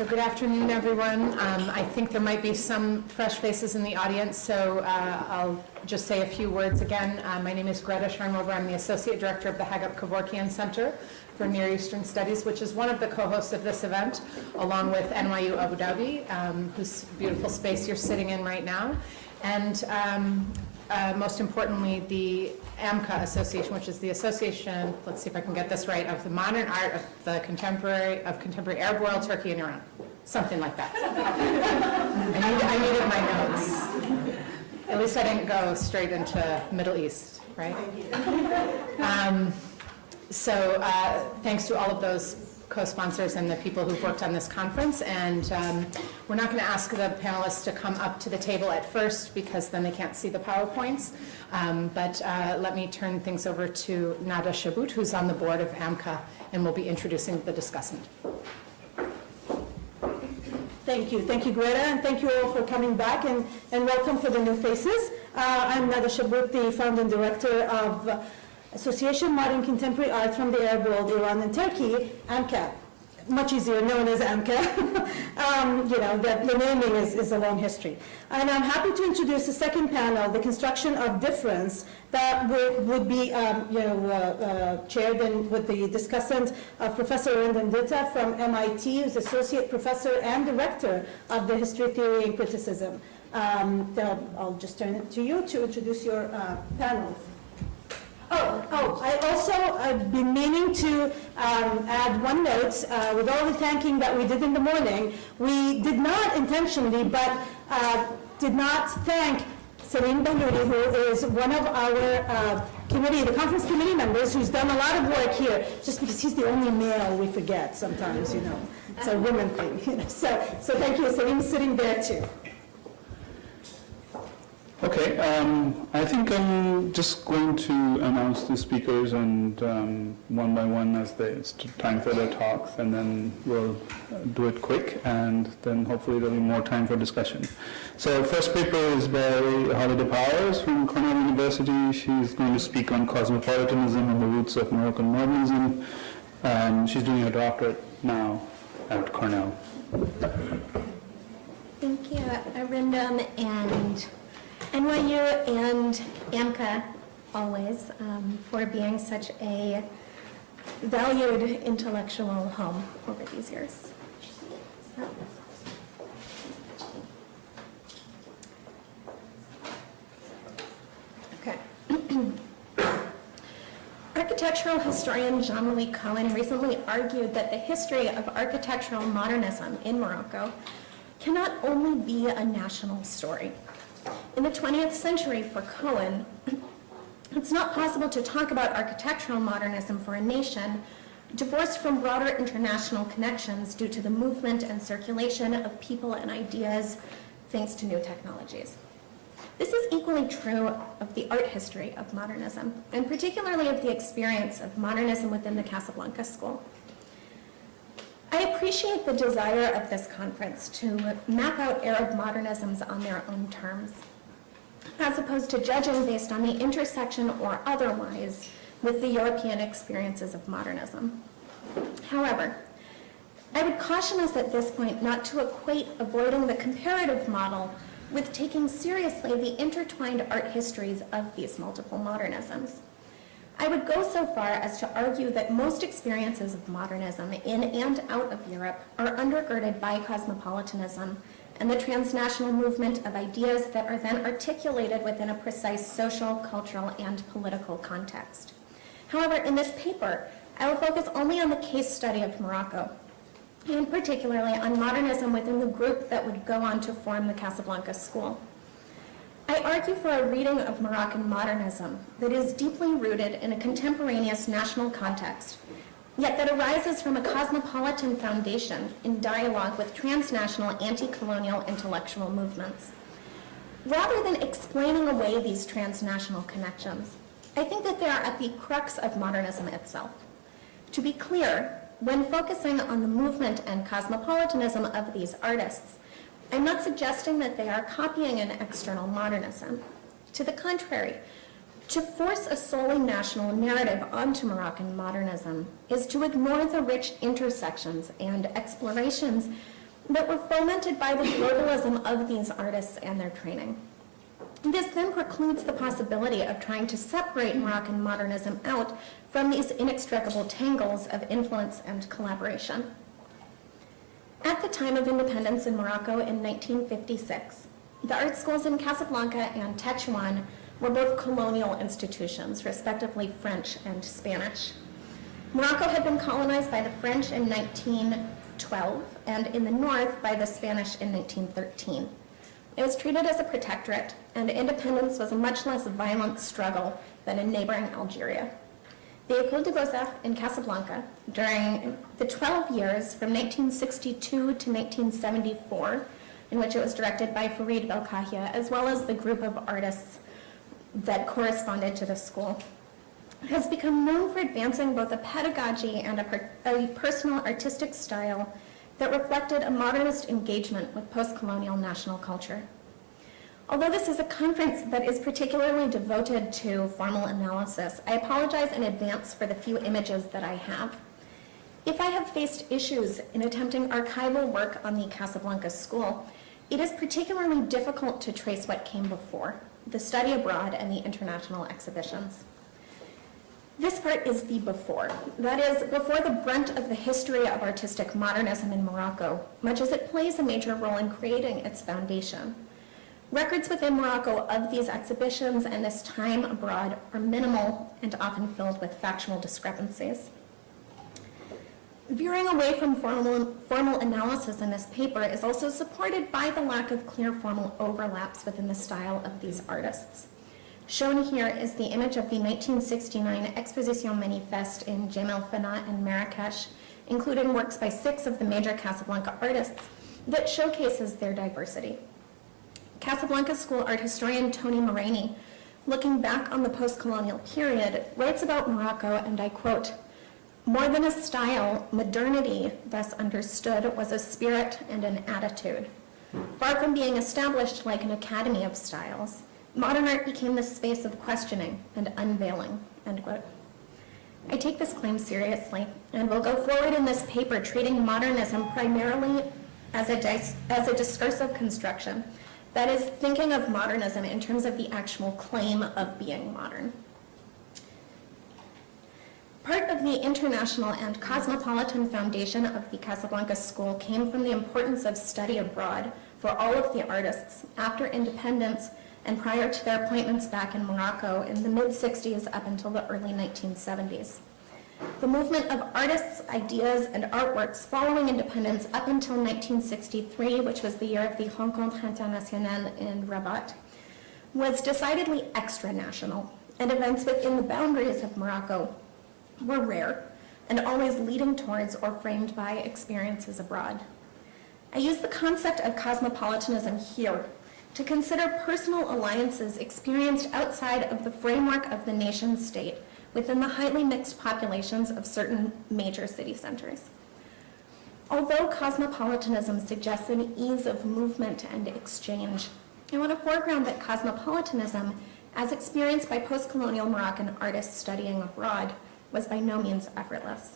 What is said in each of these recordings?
So good afternoon, everyone. I think there might be some fresh faces in the audience, so I'll just say a few words again. My name is Greta Scharnweber. I'm the Associate Director of the Kevorkian Center for Near Eastern Studies, which is one of the co-hosts of this event, along with NYU Abu Dhabi, whose beautiful space you're sitting in right now. And most importantly, the AMCA Association, which is the Association, let's see if I can get this right, of the Modern Art of the Contemporary Arab World, Turkey, and Iran. Something like that. I needed my notes. At least I didn't go straight into Middle East, right? So thanks to all of those co-sponsors and the people who've worked on this conference. And we're not going to ask the panelists to come up to the table at first because then they can't see the PowerPoints. But let me turn things over to Nada Shabut, who's on the board of AMCA, and will be introducing the discussant. Thank you, Greta, and thank you all for coming back, and welcome for the new faces. I'm Nada Shabut, the founder and director of Association Modern Contemporary Art from the Arab World, Iran and Turkey, AMCA, much easier known as AMCA. The naming is a long history. And I'm happy to introduce the second panel, the construction of difference, that would be chaired with the discussant of Professor Randan Dutta from MIT, who's Associate Professor and Director of the History Theory and Criticism. I'll just turn it to you to introduce your panel. I've been meaning to add one note. With all the thanking that we did in the morning, we did not intentionally, but did not thank Salim Bahlouli, who is one of our the conference committee members, who's done a lot of work here, just because he's the only male we forget sometimes, It's a woman thing. So thank you. Salim's sitting there too. Okay, I think I'm just going to announce the speakers and one by one as it's time for their talks, and then we'll do it quick, and then hopefully there'll be more time for discussion. So first paper is by Holiday Powers from Cornell University. She's going to speak on cosmopolitanism and the roots of Moroccan modernism, and she's doing her doctorate now at Cornell. Thank you, Arindam, and NYU and AMCA always for being such a valued intellectual home over these years. Okay. Architectural historian Jean-Louis Cohen recently argued that the history of architectural modernism in Morocco cannot only be a national story. In the 20th century, for Cohen, it's not possible to talk about architectural modernism for a nation divorced from broader international connections due to the movement and circulation of people and ideas thanks to new technologies. This is equally true of the art history of modernism, and particularly of the experience of modernism within the Casablanca School. I appreciate the desire of this conference to map out Arab modernisms on their own terms, as opposed to judging based on the intersection or otherwise with the European experiences of modernism. However, I would caution us at this point not to equate avoiding the comparative model with taking seriously the intertwined art histories of these multiple modernisms. I would go so far as to argue that most experiences of modernism in and out of Europe are undergirded by cosmopolitanism and the transnational movement of ideas that are then articulated within a precise social, cultural, and political context. However, in this paper, I will focus only on the case study of Morocco, and particularly on modernism within the group that would go on to form the Casablanca School. I argue for a reading of Moroccan modernism that is deeply rooted in a contemporaneous national context, yet that arises from a cosmopolitan foundation in dialogue with transnational anti-colonial intellectual movements. Rather than explaining away these transnational connections, I think that they are at the crux of modernism itself. To be clear, when focusing on the movement and cosmopolitanism of these artists, I'm not suggesting that they are copying an external modernism. To the contrary, to force a solely national narrative onto Moroccan modernism is to ignore the rich intersections and explorations that were fomented by the globalism of these artists and their training. This then precludes the possibility of trying to separate Moroccan modernism out from these inextricable tangles of influence and collaboration. At the time of independence in Morocco in 1956, the art schools in Casablanca and Tetuan were both colonial institutions, respectively French and Spanish. Morocco had been colonized by the French in 1912 and in the north by the Spanish in 1913. It was treated as a protectorate, and independence was a much less violent struggle than in neighboring Algeria. The École des Beaux-Arts in Casablanca, during the 12 years from 1962 to 1974, in which it was directed by Farid Belkahia, as well as the group of artists that corresponded to the school, has become known for advancing both a pedagogy and a personal artistic style that reflected a modernist engagement with post-colonial national culture. Although this is a conference that is particularly devoted to formal analysis, I apologize in advance for the few images that I have. If I have faced issues in attempting archival work on the Casablanca School, it is particularly difficult to trace what came before, the study abroad and the international exhibitions. This part is the before. That is, before the brunt of the history of artistic modernism in Morocco, much as it plays a major role in creating its foundation. Records within Morocco of these exhibitions and this time abroad are minimal and often filled with factual discrepancies. Veering away from formal analysis in this paper is also supported by the lack of clear formal overlaps within the style of these artists. Shown here is the image of the 1969 Exposition Manifeste in Djamel Fana and Marrakesh, including works by 6 of the major Casablanca artists that showcases their diversity. Casablanca School art historian Tony Moraini, looking back on the post-colonial period, writes about Morocco, and I quote, "More than a style, modernity, thus understood, was a spirit and an attitude. Far from being established like an academy of styles, modern art became the space of questioning and unveiling," end quote. I take this claim seriously and will go forward in this paper treating modernism primarily as a discursive construction, that is, thinking of modernism in terms of the actual claim of being modern. Part of the international and cosmopolitan foundation of the Casablanca School came from the importance of study abroad for all of the artists after independence and prior to their appointments back in Morocco in the mid-60s up until the early 1970s. The movement of artists, ideas, and artworks following independence up until 1963, which was the year of the Rencontre Internationale in Rabat, was decidedly extra-national, and events within the boundaries of Morocco were rare and always leading towards or framed by experiences abroad. I use the concept of cosmopolitanism here to consider personal alliances experienced outside of the framework of the nation-state within the highly mixed populations of certain major city centers. Although cosmopolitanism suggests an ease of movement and exchange, I want to foreground that cosmopolitanism, as experienced by post-colonial Moroccan artists studying abroad, was by no means effortless.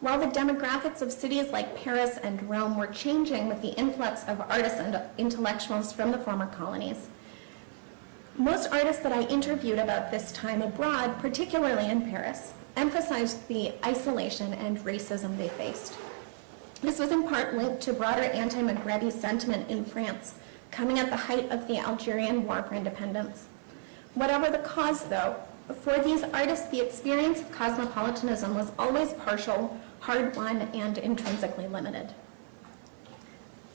While the demographics of cities like Paris and Rome were changing with the influx of artists and intellectuals from the former colonies, most artists that I interviewed about this time abroad, particularly in Paris, emphasized the isolation and racism they faced. This was in part linked to broader anti-Maghrebi sentiment in France, coming at the height of the Algerian War for Independence. Whatever the cause, though, for these artists, the experience of cosmopolitanism was always partial, hard-won, and intrinsically limited.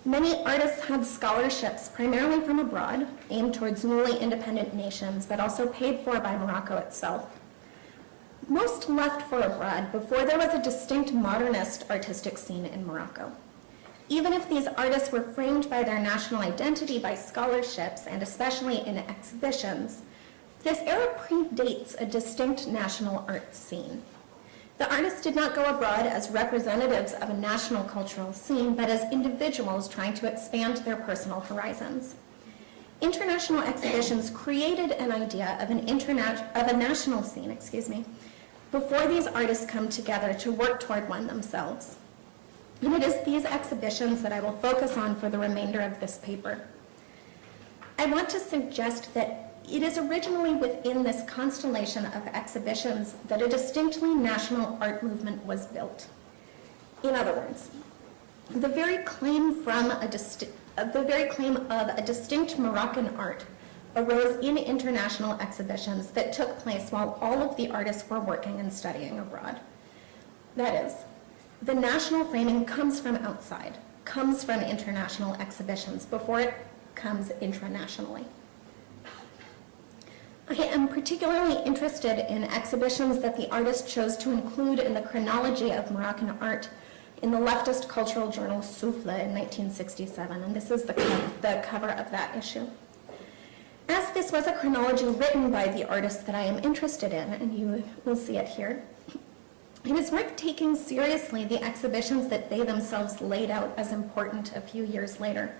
Many artists had scholarships, primarily from abroad, aimed towards newly independent nations, but also paid for by Morocco itself. Most left for abroad before there was a distinct modernist artistic scene in Morocco. Even if these artists were framed by their national identity by scholarships, and especially in exhibitions, this era predates a distinct national art scene. The artists did not go abroad as representatives of a national cultural scene, but as individuals trying to expand their personal horizons. International exhibitions created an idea of a national scene, before these artists come together to work toward one themselves. And it is these exhibitions that I will focus on for the remainder of this paper. I want to suggest that it is originally within this constellation of exhibitions that a distinctly national art movement was built. In other words, the very claim of a distinct Moroccan art arose in international exhibitions that took place while all of the artists were working and studying abroad. That is, the national framing comes from outside, comes from international exhibitions before it comes intranationally. I am particularly interested in exhibitions that the artist chose to include in the chronology of Moroccan art in the leftist cultural journal Souffle in 1967, and this is the cover of that issue. As this was a chronology written by the artist that I am interested in, and you will see it here, it is worth taking seriously the exhibitions that they themselves laid out as important a few years later.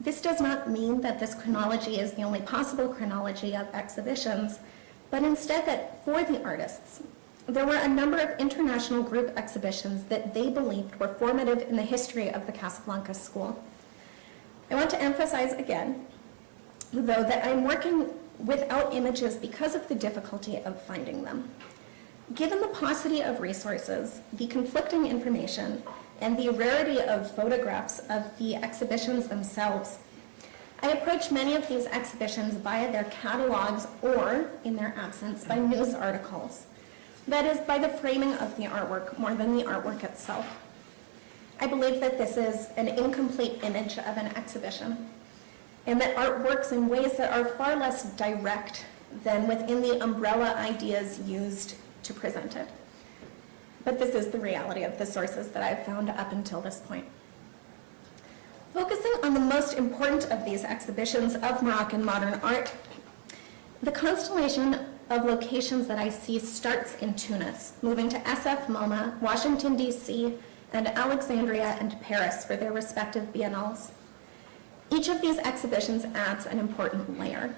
This does not mean that this chronology is the only possible chronology of exhibitions, but instead that for the artists, there were a number of international group exhibitions that they believed were formative in the history of the Casablanca School. I want to emphasize again, though, that I'm working without images because of the difficulty of finding them. Given the paucity of resources, the conflicting information, and the rarity of photographs of the exhibitions themselves, I approach many of these exhibitions via their catalogs or, in their absence, by news articles. That is, by the framing of the artwork more than the artwork itself. I believe that this is an incomplete image of an exhibition, and that art works in ways that are far less direct than within the umbrella ideas used to present it. But this is the reality of the sources that I've found up until this point. Focusing on the most important of these exhibitions of Moroccan modern art, the constellation of locations that I see starts in Tunis, moving to SF MoMA, Washington, D.C., and Alexandria and Paris for their respective biennales. Each of these exhibitions adds an important layer.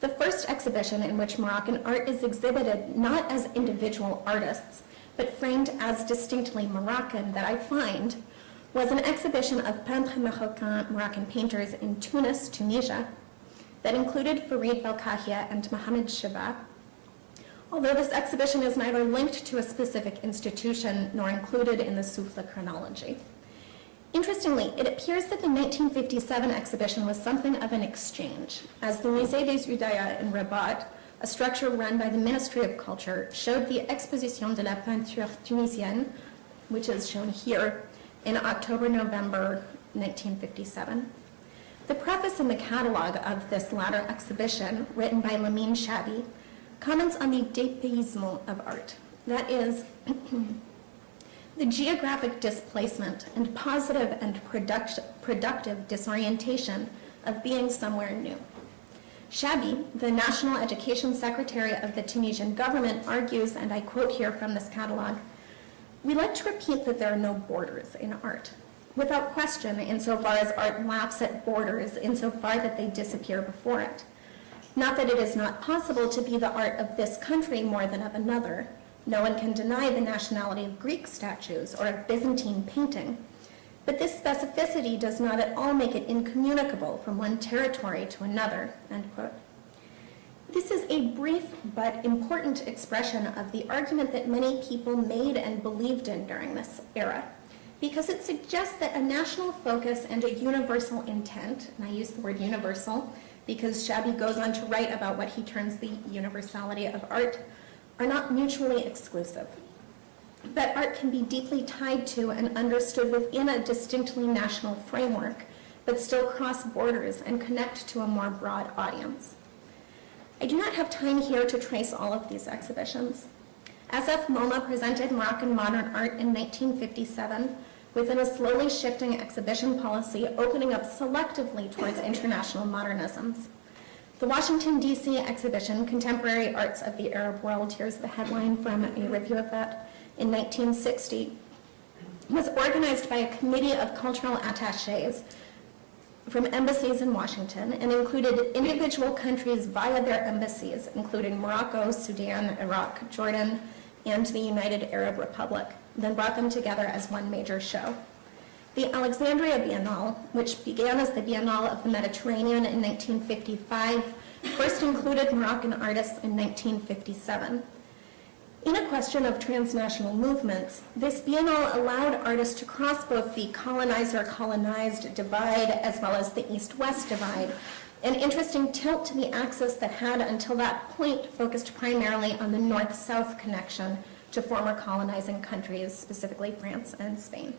The first exhibition in which Moroccan art is exhibited not as individual artists, but framed as distinctly Moroccan that I find, was an exhibition of peintres marocains, Moroccan painters in Tunis, Tunisia, that included Farid Belkahia and Mohamed Shabab. Although this exhibition is neither linked to a specific institution nor included in the Souffle chronology. Interestingly, it appears that the 1957 exhibition was something of an exchange, as the Musée des Udaya in Rabat, a structure run by the Ministry of Culture, showed the Exposition de la Peinture Tunisienne, which is shown here, in October-November 1957. The preface in the catalog of this latter exhibition, written by Lamine Chabi, comments on the dépaysement of art. That is, the geographic displacement and positive and productive disorientation of being somewhere new. Chabi, the National Education Secretary of the Tunisian government, argues, and I quote here from this catalog, "We like to repeat that there are no borders in art. Without question, insofar as art laughs at borders, insofar that they disappear before it. Not that it is not possible to be the art of this country more than of another. No one can deny the nationality of Greek statues or of Byzantine painting. But this specificity does not at all make it incommunicable from one territory to another," end quote. This is a brief but important expression of the argument that many people made and believed in during this era, because it suggests that a national focus and a universal intent, and I use the word universal because Chabi goes on to write about what he terms the universality of art, are not mutually exclusive. That art can be deeply tied to and understood within a distinctly national framework, but still cross borders and connect to a more broad audience. I do not have time here to trace all of these exhibitions. SF MoMA presented Moroccan modern art in 1957 within a slowly shifting exhibition policy opening up selectively towards international modernisms. The Washington, D.C. exhibition, Contemporary Arts of the Arab World, here's the headline from a review of that, in 1960, was organized by a committee of cultural attachés from embassies in Washington and included individual countries via their embassies, including Morocco, Sudan, Iraq, Jordan, and the United Arab Republic, then brought them together as one major show. The Alexandria Biennale, which began as the Biennale of the Mediterranean in 1955, first included Moroccan artists in 1957. In a question of transnational movements, this Biennale allowed artists to cross both the colonizer-colonized divide as well as the East-West divide, an interesting tilt to the axis that had until that point focused primarily on the North-South connection to former colonizing countries, specifically France and Spain.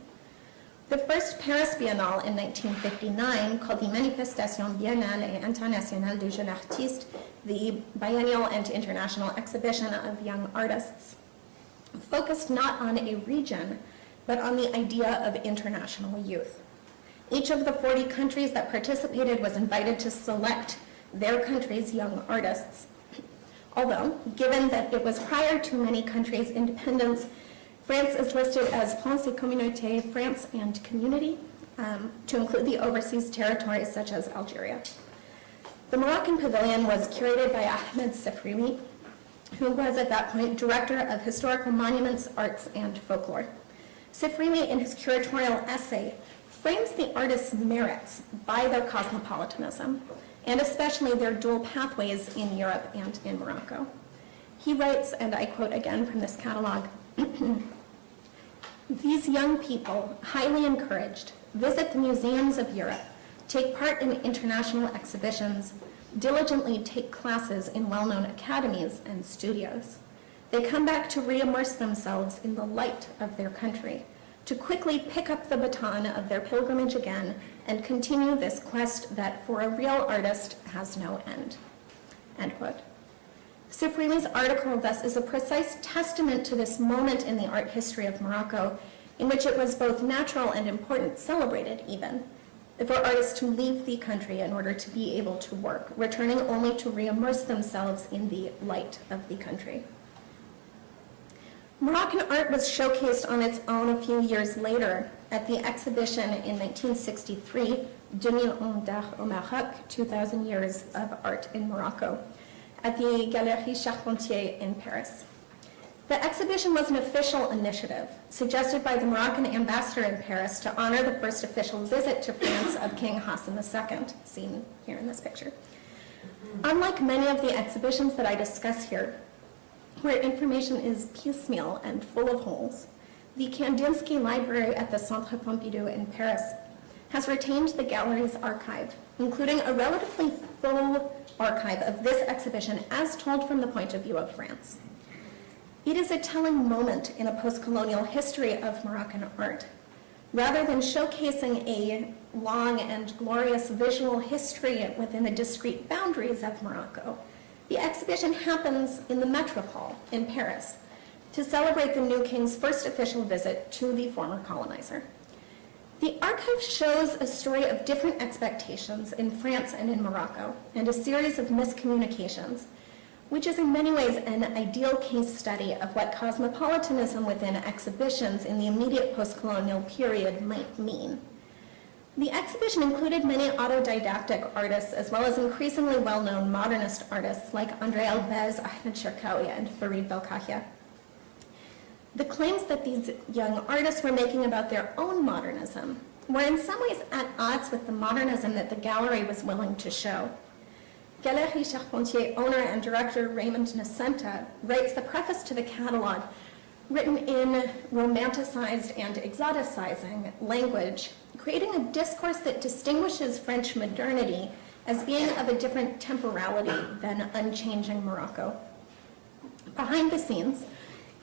The first Paris Biennale in 1959, called the Manifestation Biennale et Internationale des Jeunes Artistes, the biennial and international exhibition of young artists, focused not on a region, but on the idea of international youth. Each of the 40 countries that participated was invited to select their country's young artists. Although, given that it was prior to many countries' independence, France is listed as France et Communauté, France and Community, to include the overseas territories such as Algeria. The Moroccan pavilion was curated by Ahmed Sefrimi, who was at that point Director of Historical Monuments, Arts, and Folklore. Sefrimi, in his curatorial essay, frames the artists' merits by their cosmopolitanism, and especially their dual pathways in Europe and in Morocco. He writes, and I quote again from this catalog, "These young people, highly encouraged, visit the museums of Europe, take part in international exhibitions, diligently take classes in well-known academies and studios. They come back to re-immerse themselves in the light of their country, to quickly pick up the baton of their pilgrimage again and continue this quest that for a real artist has no end." End quote. Sefrimi's article thus is a precise testament to this moment in the art history of Morocco, in which it was both natural and important, celebrated even, for artists to leave the country in order to be able to work, returning only to re-immerse themselves in the light of the country. Moroccan art was showcased on its own a few years later at the exhibition in 1963, 2000 ans d'art au Maroc, 2,000 Years of Art in Morocco, at the Galerie Charpentier in Paris. The exhibition was an official initiative suggested by the Moroccan ambassador in Paris to honor the first official visit to France of King Hassan II, seen here in this picture. Unlike many of the exhibitions that I discuss here, where information is piecemeal and full of holes, the Kandinsky Library at the Centre Pompidou in Paris has retained the gallery's archive, including a relatively full archive of this exhibition as told from the point of view of France. It is a telling moment in a post-colonial history of Moroccan art. Rather than showcasing a long and glorious visual history within the discrete boundaries of Morocco, the exhibition happens in the Metropole in Paris to celebrate the new king's first official visit to the former colonizer. The archive shows a story of different expectations in France and in Morocco, and a series of miscommunications, which is in many ways an ideal case study of what cosmopolitanism within exhibitions in the immediate post-colonial period might mean. The exhibition included many autodidactic artists, as well as increasingly well-known modernist artists like André Albez, Ahmed Sharkawi, and Farid Belkahia. The claims that these young artists were making about their own modernism were in some ways at odds with the modernism that the gallery was willing to show. Galerie Charpentier owner and director Raymond Nascenta writes the preface to the catalog, written in romanticized and exoticizing language, creating a discourse that distinguishes French modernity as being of a different temporality than unchanging Morocco. Behind the scenes,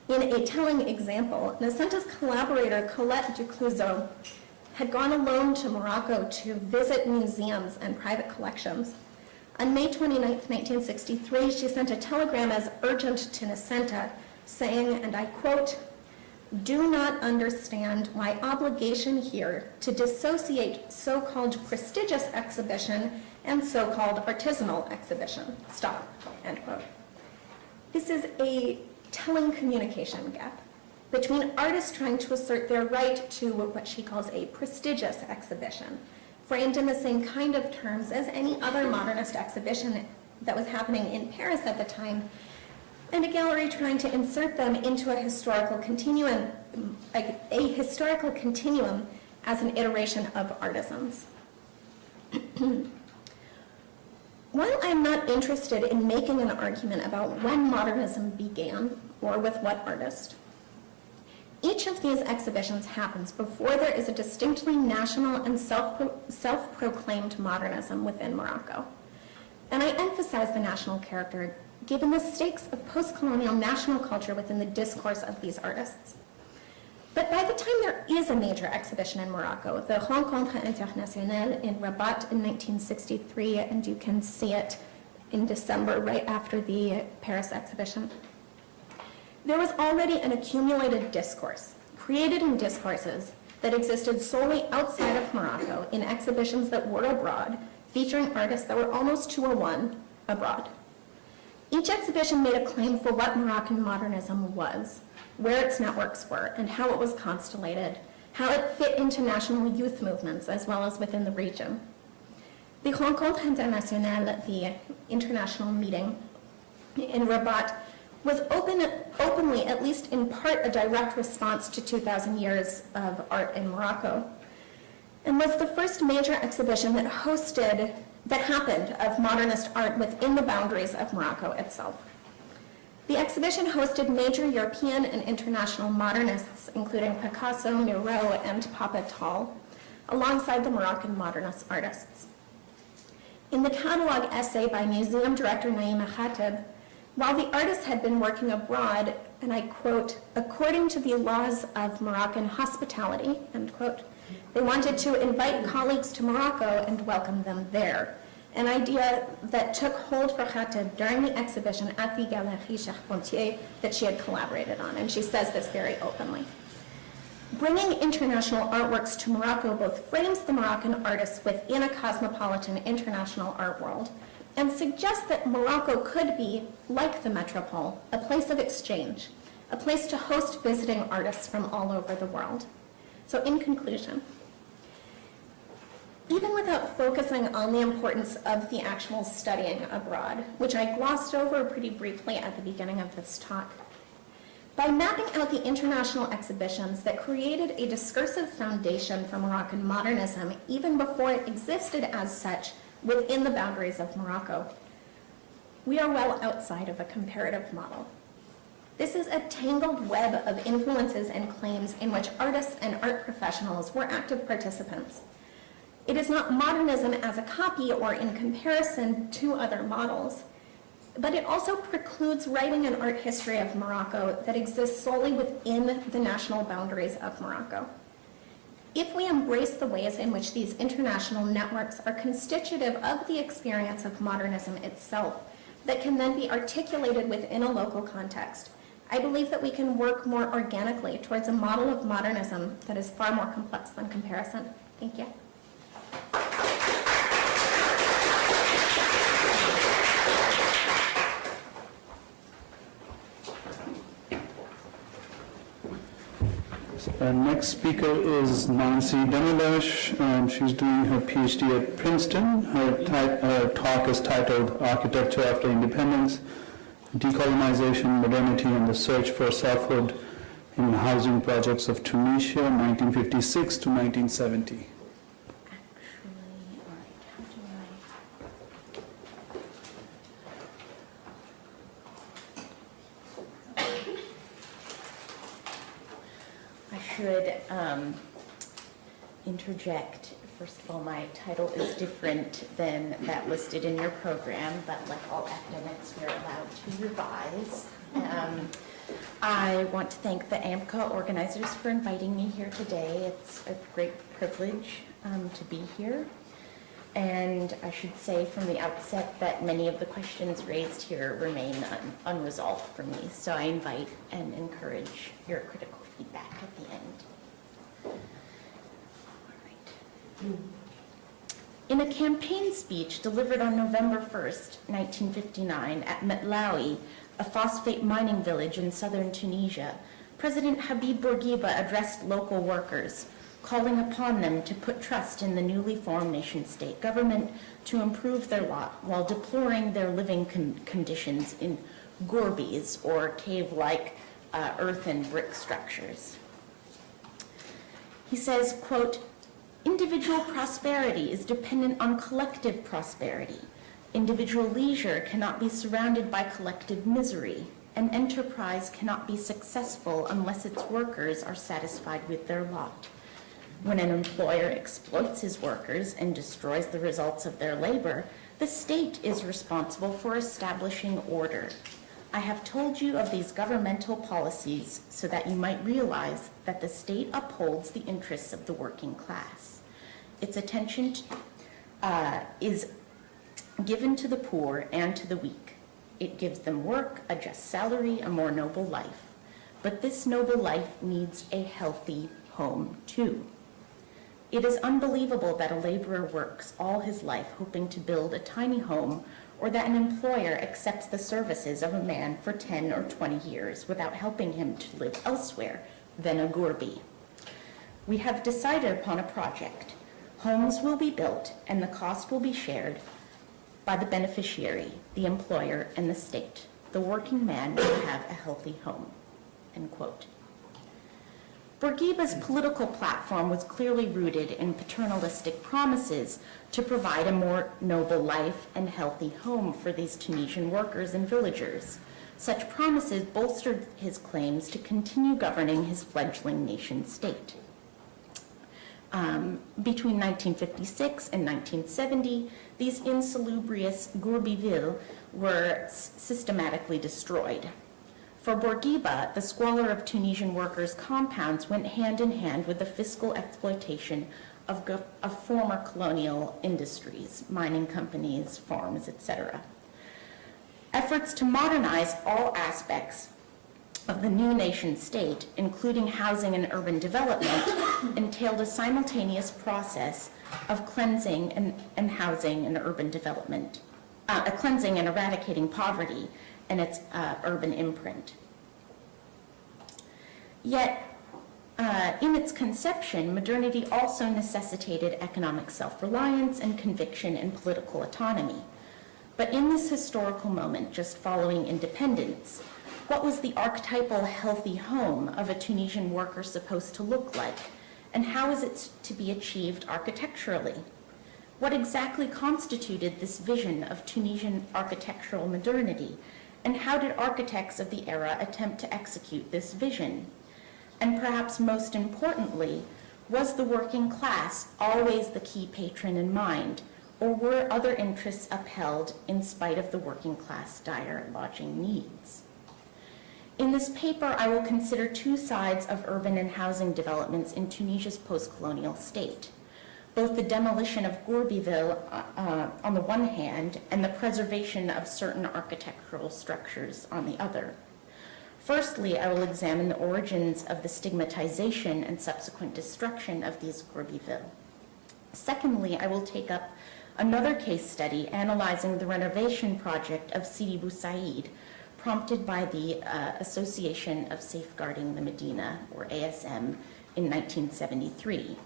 in a telling example, Nascenta's collaborator Colette Duclouseau had gone alone to Morocco to visit museums and private collections. On May 29, 1963, she sent a telegram as urgent to Nascenta, saying, and I quote, "Do not understand my obligation here to dissociate so-called prestigious exhibition and so-called artisanal exhibition. Stop," end quote. This is a telling communication gap between artists trying to assert their right to what she calls a prestigious exhibition, framed in the same kind of terms as any other modernist exhibition that was happening in Paris at the time, and a gallery trying to insert them into a historical continuum as an iteration of artisans. While I'm not interested in making an argument about when modernism began or with what artist, each of these exhibitions happens before there is a distinctly national and self-proclaimed modernism within Morocco. And I emphasize the national character given the stakes of post-colonial national culture within the discourse of these artists. But by the time there is a major exhibition in Morocco, the Rencontre Internationale in Rabat in 1963, and you can see it in December right after the Paris exhibition, there was already an accumulated discourse, created in discourses that existed solely outside of Morocco in exhibitions that were abroad, featuring artists that were almost 2-1 abroad. Each exhibition made a claim for what Moroccan modernism was, where its networks were, and how it was constellated, how it fit into national youth movements as well as within the region. The Rencontre Internationale, the international meeting in Rabat, was openly, at least in part, a direct response to 2,000 years of art in Morocco, and was the first major exhibition that happened of modernist art within the boundaries of Morocco itself. The exhibition hosted major European and international modernists, including Picasso, Miro, and Papa Tall, alongside the Moroccan modernist artists. In the catalog essay by museum director Naima Khatib, while the artists had been working abroad, and I quote, according to the laws of Moroccan hospitality, end quote, they wanted to invite colleagues to Morocco and welcome them there, an idea that took hold for Khatib during the exhibition at the Galerie Charpentier that she had collaborated on, and she says this very openly. Bringing international artworks to Morocco both frames the Moroccan artists within a cosmopolitan international art world and suggests that Morocco could be, like the metropole, a place of exchange, a place to host visiting artists from all over the world. So in conclusion, even without focusing on the importance of the actual studying abroad, which I glossed over pretty briefly at the beginning of this talk, by mapping out the international exhibitions that created a discursive foundation for Moroccan modernism even before it existed as such within the boundaries of Morocco, we are well outside of a comparative model. This is a tangled web of influences and claims in which artists and art professionals were active participants. It is not modernism as a copy or in comparison to other models, but it also precludes writing an art history of Morocco that exists solely within the national boundaries of Morocco. If we embrace the ways in which these international networks are constitutive of the experience of modernism itself that can then be articulated within a local context, I believe that we can work more organically towards a model of modernism that is far more complex than comparison. Thank you. Our next speaker is Nancy Demirbaş. She's doing her PhD at Princeton. Her talk is titled Architecture After Independence, Decolonization, Modernity, and the Search for Selfhood in Housing Projects of Tunisia, 1956 to 1970. Should interject. First of all, my title is different than that listed in your program, but like all academics, we're allowed to revise. I want to thank the AMCA organizers for inviting me here today. It's a great privilege to be here. And I should say from the outset that many of the questions raised here remain unresolved for me. So I invite and encourage your critical feedback at the end. All right. In a campaign speech delivered on November 1st, 1959 at Metlawi, a phosphate mining village in southern Tunisia, President Habib Bourguiba addressed local workers, calling upon them to put trust in the newly formed nation-state government to improve their lot while deploring their living conditions in gourbies, or cave-like earth and brick structures. He says, quote, individual prosperity is dependent on collective prosperity. Individual leisure cannot be surrounded by collective misery. An enterprise cannot be successful unless its workers are satisfied with their lot. When an employer exploits his workers and destroys the results of their labor, the state is responsible for establishing order. I have told you of these governmental policies so that you might realize that the state upholds the interests of the working class. Its attention is given to the poor and to the weak. It gives them work, a just salary, a more noble life. But this noble life needs a healthy home too. It is unbelievable that a laborer works all his life hoping to build a tiny home, or that an employer accepts the services of a man for 10 or 20 years without helping him to live elsewhere than a gourbi. We have decided upon a project. Homes will be built and the cost will be shared by the beneficiary, the employer, and the state. The working man will have a healthy home, end quote. Bourguiba's political platform was clearly rooted in paternalistic promises to provide a more noble life and healthy home for these Tunisian workers and villagers. Such promises bolstered his claims to continue governing his fledgling nation-state. Between 1956 and 1970, these insalubrious gourbi-villes were systematically destroyed. For Bourguiba, the squalor of Tunisian workers' compounds went hand in hand with the fiscal exploitation of former colonial industries, mining companies, farms, etc. Efforts to modernize all aspects of the new nation state, including housing and urban development, entailed a simultaneous process of cleansing and housing and urban development, cleansing and eradicating poverty and its urban imprint. Yet, in its conception, modernity also necessitated economic self-reliance and conviction in political autonomy. But in this historical moment, just following independence, what was the archetypal healthy home of a Tunisian worker supposed to look like? And how is it to be achieved architecturally? What exactly constituted this vision of Tunisian architectural modernity? And how did architects of the era attempt to execute this vision? And perhaps most importantly, was the working class always the key patron in mind, or were other interests upheld in spite of the working class dire lodging needs? In this paper, I will consider two sides of urban and housing developments in Tunisia's post-colonial state, both the demolition of Gourbi-ville on the one hand and the preservation of certain architectural structures on the other. Firstly, I will examine the origins of the stigmatization and subsequent destruction of these Gourbi-ville. Secondly, I will take up another case study analyzing the renovation project of Sidi Bou Said, prompted by the Association of Safeguarding the Medina, or ASM, in 1973.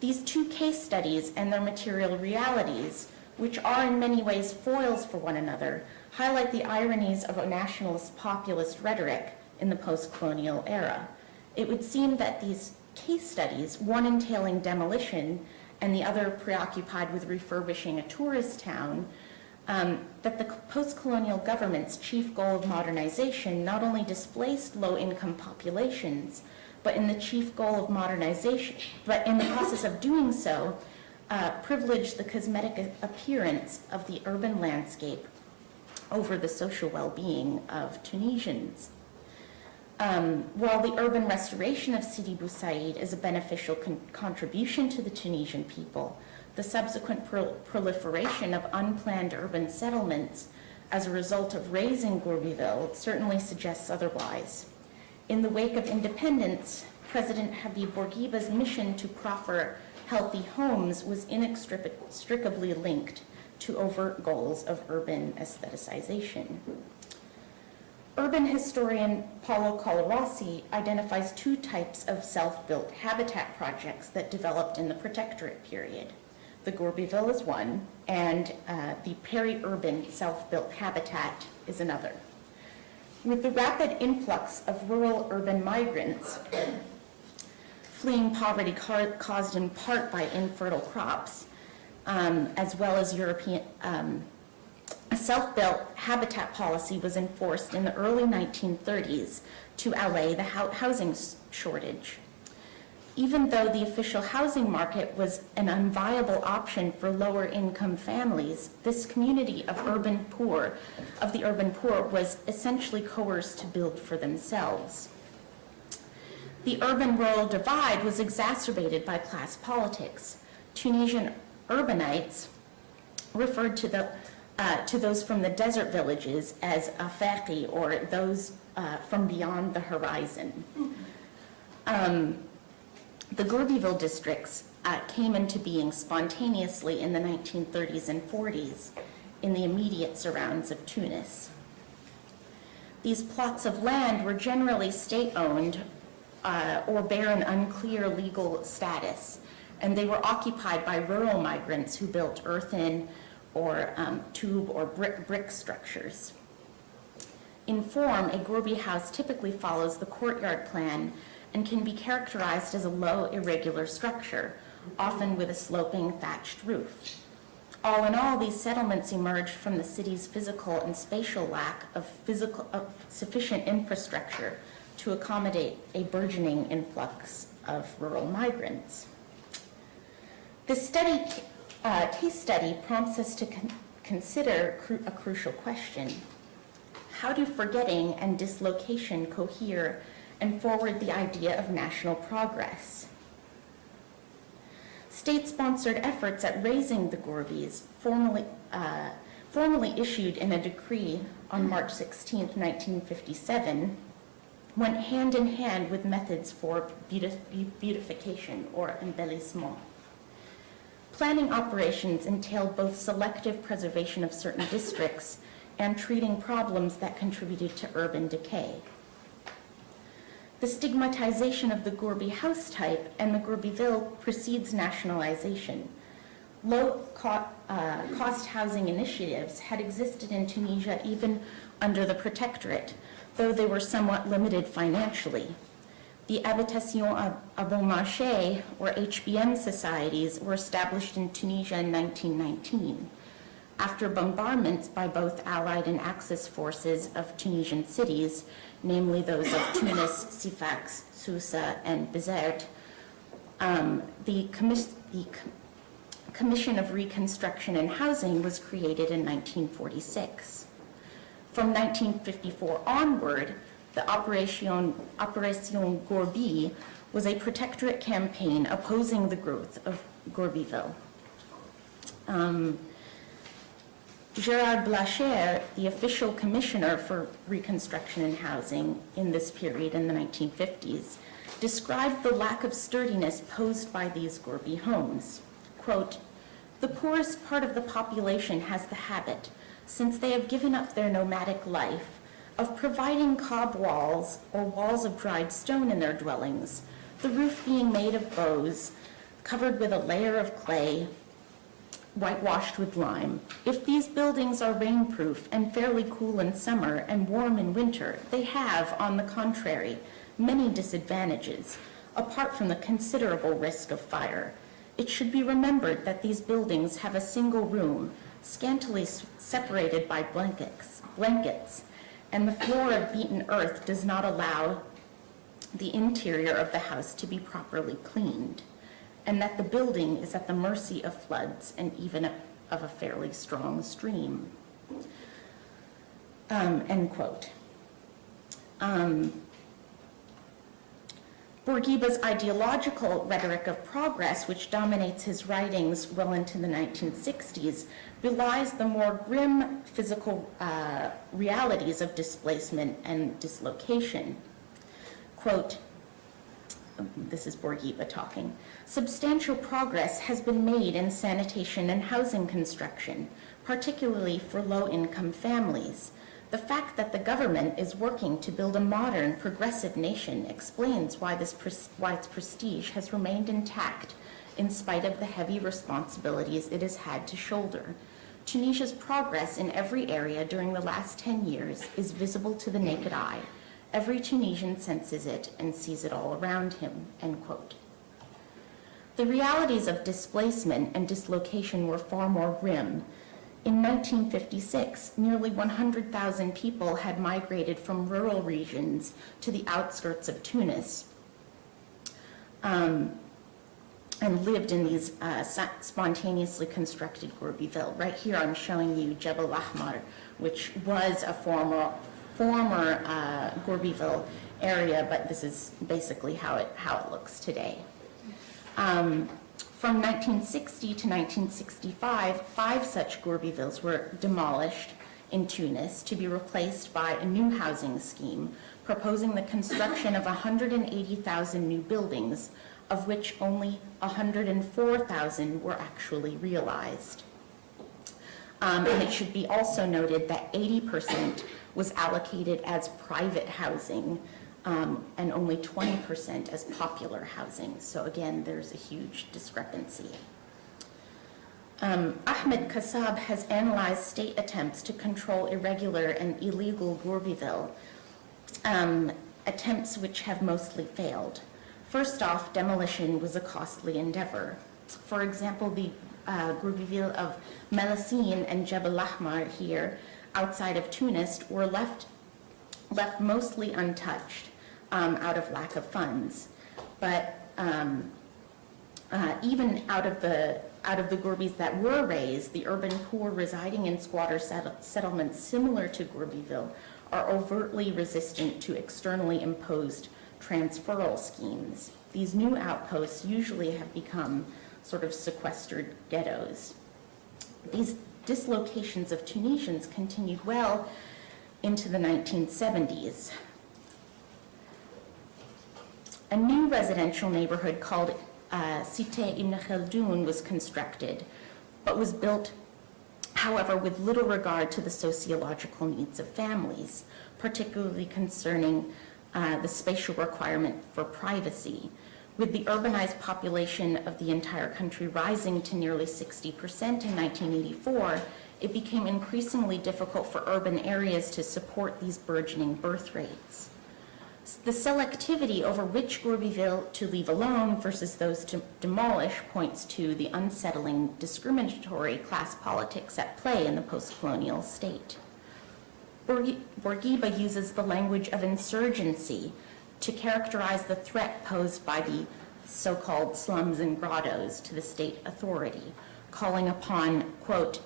These two case studies and their material realities, which are in many ways foils for one another, highlight the ironies of a nationalist populist rhetoric in the post-colonial era. It would seem that these case studies, one entailing demolition and the other preoccupied with refurbishing a tourist town, that the post-colonial government's chief goal of modernization not only displaced low-income populations, but in the chief goal of modernization, but in the process of doing so, privileged the cosmetic appearance of the urban landscape over the social well-being of Tunisians. While the urban restoration of Sidi Bou Said is a beneficial contribution to the Tunisian people, the subsequent proliferation of unplanned urban settlements as a result of razing Gourbi-ville certainly suggests otherwise. In the wake of independence, President Habib Bourguiba's mission to proffer healthy homes was inextricably linked to overt goals of urban aestheticization. Urban historian Paulo Colarossi identifies two types of self-built habitat projects that developed in the Protectorate period. The Gorbyville is one, and the peri-urban self-built habitat is another. With the rapid influx of rural urban migrants fleeing poverty caused in part by infertile crops, as well as European, a self-built habitat policy was enforced in the early 1930s to allay the housing shortage. Even though the official housing market was an unviable option for lower income families, this community of the urban poor was essentially coerced to build for themselves. The urban-rural divide was exacerbated by class politics. Tunisian urbanites referred to those from the desert villages as afaqi, or those from beyond the horizon. The Gorbyville districts came into being spontaneously in the 1930s and 40s in the immediate surrounds of Tunis. These plots of land were generally state-owned or bear an unclear legal status, and they were occupied by rural migrants who built earthen or tube or brick structures. In form, a Gorby house typically follows the courtyard plan and can be characterized as a low, irregular structure, often with a sloping thatched roof. All in all, these settlements emerged from the city's physical and spatial lack of sufficient infrastructure to accommodate a burgeoning influx of rural migrants. This case study prompts us to consider a crucial question. How do forgetting and dislocation cohere and forward the idea of national progress? State-sponsored efforts at raising the Gorbys, formally issued in a decree on March 16, 1957, went hand in hand with methods for beautification or embellissement. Planning operations entailed both selective preservation of certain districts and treating problems that contributed to urban decay. The stigmatization of the Gorby house type and the Gorbyville precedes nationalization. Low-cost housing initiatives had existed in Tunisia even under the Protectorate, though they were somewhat limited financially. The Habitation à Bon Marché, or HBM societies, were established in Tunisia in 1919. After bombardments by both Allied and Axis forces of Tunisian cities, namely those of Tunis, Sifax, Sousa, and Bizerte, the Commission of Reconstruction and Housing was created in 1946. From 1954 onward, the Opération Gorby was a protectorate campaign opposing the growth of Gorbyville. Gérard Blacher, the official commissioner for Reconstruction and Housing in this period in the 1950s, described the lack of sturdiness posed by these Gorby homes. Quote, "The poorest part of the population has the habit, since they have given up their nomadic life, of providing cob walls or walls of dried stone in their dwellings, the roof being made of boughs, covered with a layer of clay, whitewashed with lime. If these buildings are rainproof and fairly cool in summer and warm in winter, they have, on the contrary, many disadvantages, apart from the considerable risk of fire. It should be remembered that these buildings have a single room, scantily separated by blankets, and the floor of beaten earth does not allow the interior of the house to be properly cleaned, and that the building is at the mercy of floods and even of a fairly strong stream." End quote. Bourguiba's ideological rhetoric of progress, which dominates his writings well into the 1960s, belies the more grim physical realities of displacement and dislocation. Quote, this is Bourguiba talking, "Substantial progress has been made in sanitation and housing construction, particularly for low-income families. The fact that the government government is working to build a modern, progressive nation explains why its prestige has remained intact in spite of the heavy responsibilities it has had to shoulder. Tunisia's progress in every area during the last 10 years is visible to the naked eye. Every Tunisian senses it and sees it all around him," end quote. The realities of displacement and dislocation were far more grim. In 1956, nearly 100,000 people had migrated from rural regions to the outskirts of Tunis and lived in these spontaneously constructed Gourbivilles. Right here I'm showing you Jebel Ahmar, which was a former Gourbiville area, but this is basically how it looks today. From 1960 to 1965, 5 such Gourbivilles were demolished in Tunis to be replaced by a new housing scheme proposing the construction of 180,000 new buildings, of which only 104,000 were actually realized. And it should be also noted that 80% was allocated as private housing and only 20% as popular housing. So again, there's a huge discrepancy. Ahmed Kassab has analyzed state attempts to control irregular and illegal Gourbiville, attempts which have mostly failed. First off, demolition was a costly endeavor. For example, the Gourbiville of Melassine and Jebel Ahmar here outside of Tunis were left mostly untouched out of lack of funds. But even out of the Gourbis that were razed, the urban poor residing in squatter settlements similar to Gourbiville are overtly resistant to externally imposed transferal schemes. These new outposts usually have become sort of sequestered ghettos. These dislocations of Tunisians continued well into the 1970s. A new residential neighborhood called Cité Ibn Khaldoun was constructed, but was built, however, with little regard to the sociological needs of families, particularly concerning the spatial requirement for privacy. With the urbanized population of the entire country rising to nearly 60% in 1984, it became increasingly difficult for urban areas to support these burgeoning birth rates. The selectivity over which Gourbiville to leave alone versus those to demolish points to the unsettling discriminatory class politics at play in the post-colonial state. Bourguiba uses the language of insurgency to characterize the threat posed by the so-called slums and grottos to the state authority, calling upon, quote,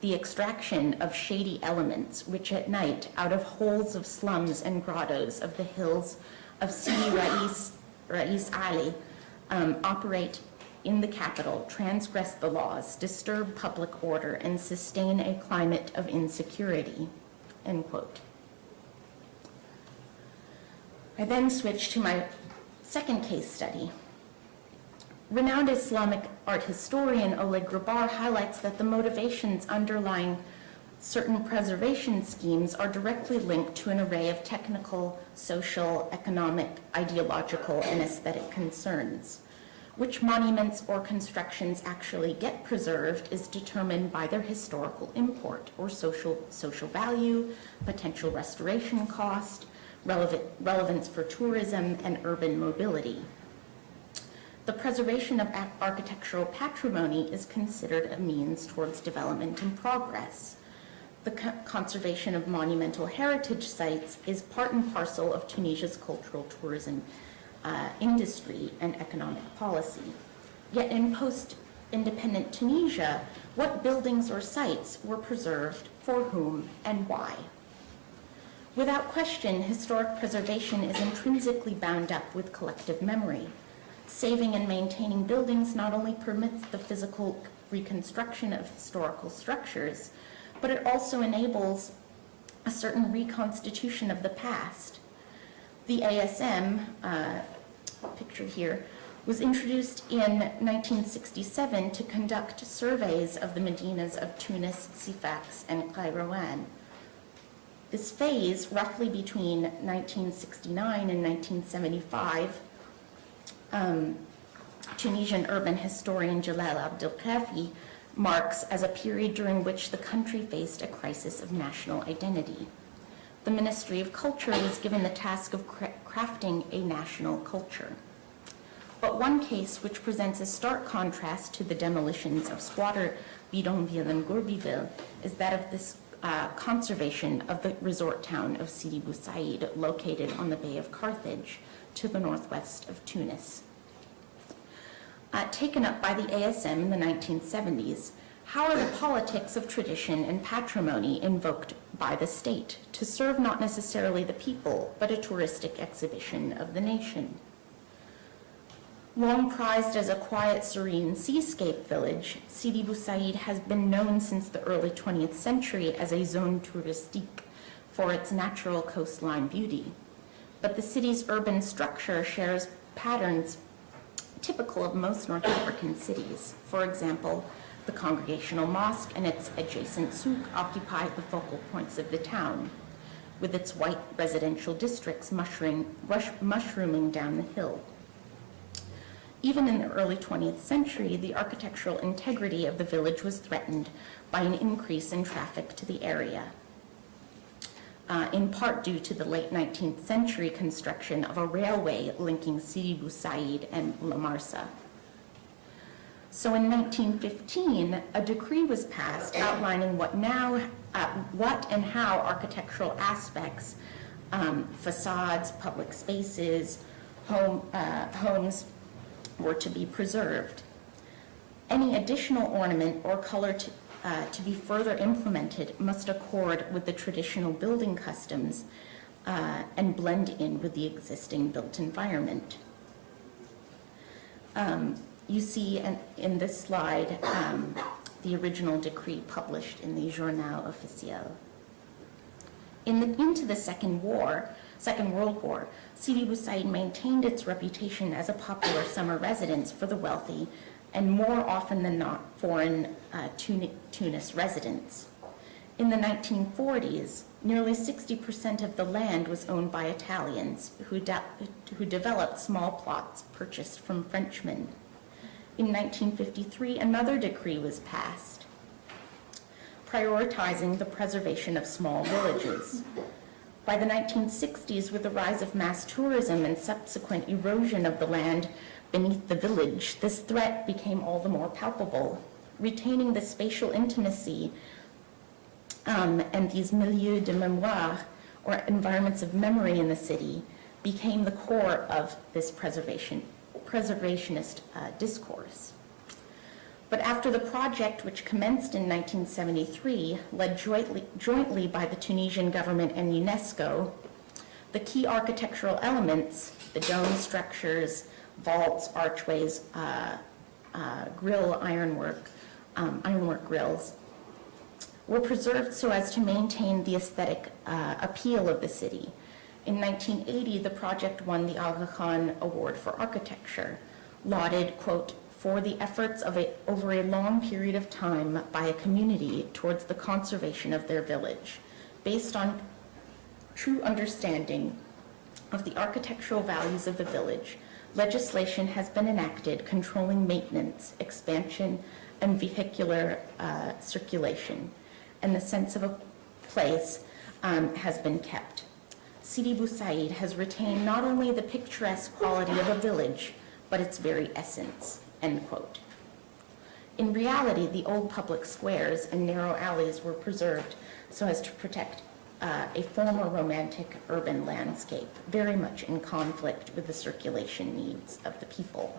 the extraction of shady elements which at night, out of holes of slums and grottos of the hills of Sidi Rais Ali, operate in the capital, transgress the laws, disturb public order, and sustain a climate of insecurity, end quote. I then switch to my second case study. Renowned Islamic art historian Oleg Grabar highlights that the motivations underlying certain preservation schemes are directly linked to an array of technical, social, economic, ideological, and aesthetic concerns. Which monuments or constructions actually get preserved is determined by their historical import or social value, potential restoration cost, relevance for tourism, and urban mobility. The preservation of architectural patrimony is considered a means towards development and progress. The conservation of monumental heritage sites is part and parcel of Tunisia's cultural tourism industry and economic policy. Yet in post-independent Tunisia, what buildings or sites were preserved, for whom, and why? Without question, historic preservation is intrinsically bound up with collective memory. Saving and maintaining buildings not only permits the physical reconstruction of historical structures, but it also enables a certain reconstitution of the past. The ASM, pictured here, was introduced in 1967 to conduct surveys of the Medinas of Tunis, Sifax, and Kairouan. This phase, roughly between 1969 and 1975, Tunisian urban historian Jalal Abdelkafi marks as a period during which the country faced a crisis of national identity. The Ministry of Culture was given the task of crafting a national culture. But one case which presents a stark contrast to the demolitions of squatter Bidonville and Gourbiville is that of this conservation of the resort town of Sidi Bou Said, located on the Bay of Carthage to the northwest of Tunis. Taken up by the ASM in the 1970s, how are the politics of tradition and patrimony invoked by the state to serve not necessarily the people, but a touristic exhibition of the nation? Long prized as a quiet, serene seascape village, Sidi Bou Said has been known since the early 20th century as a zone touristique for its natural coastline beauty. But the city's urban structure shares patterns typical of most North African cities. For example, the Congregational Mosque and its adjacent souk occupy the focal points of the town, with its white residential districts mushrooming down the hill. Even in the early 20th century, the architectural integrity of the village was threatened by an increase in traffic to the area, in part due to the late 19th century construction of a railway linking Sidi Bou Said and La Marsa. So in 1915, a decree was passed outlining what and how architectural aspects, facades, public spaces, homes were to be preserved. Any additional ornament or color to be further implemented must accord with the traditional building customs and blend in with the existing built environment. You see in this slide the original decree published in the Journal Officiel. Into the Second World War, Sidi Bou Said maintained its reputation as a popular summer residence for the wealthy and more often than not foreign Tunis residents. In the 1940s, nearly 60% of the land was owned by Italians who developed small plots purchased from Frenchmen. In 1953, another decree was passed, prioritizing the preservation of small villages. By the 1960s, with the rise of mass tourism and subsequent erosion of the land beneath the village, this threat became all the more palpable. Retaining the spatial intimacy and these milieux de mémoire, or environments of memory in the city, became the core of this preservationist discourse. But after the project, which commenced in 1973, led jointly by the Tunisian government and UNESCO, the key architectural elements, the dome structures, vaults, archways, ironwork grills, were preserved so as to maintain the aesthetic appeal of the city. In 1980, the project won the Aga Khan Award for Architecture, lauded, quote, for the efforts over a long period of time by a community towards the conservation of their village, based on true understanding of the architectural values of the village. Legislation has been enacted controlling maintenance, expansion, and vehicular circulation, and the sense of a place has been kept. Sidi Bou Said has retained not only the picturesque quality of a village, but its very essence, end quote. In reality, the old public squares and narrow alleys were preserved so as to protect a former romantic urban landscape, very much in conflict with the circulation needs of the people.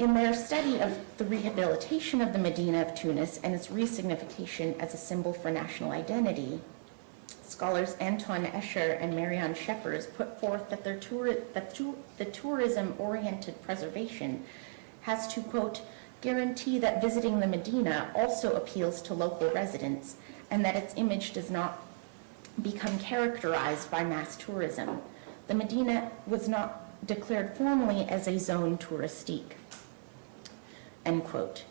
In their study of the rehabilitation of the Medina of Tunis and its resignification as a symbol for national identity, scholars Antoine Escher and Marianne Scheppers put forth that the tourism-oriented preservation has to, quote, guarantee that visiting the Medina also appeals to local residents and that its image does not become characterized by mass tourism. The Medina was not declared formally as a zone touristique, end quote.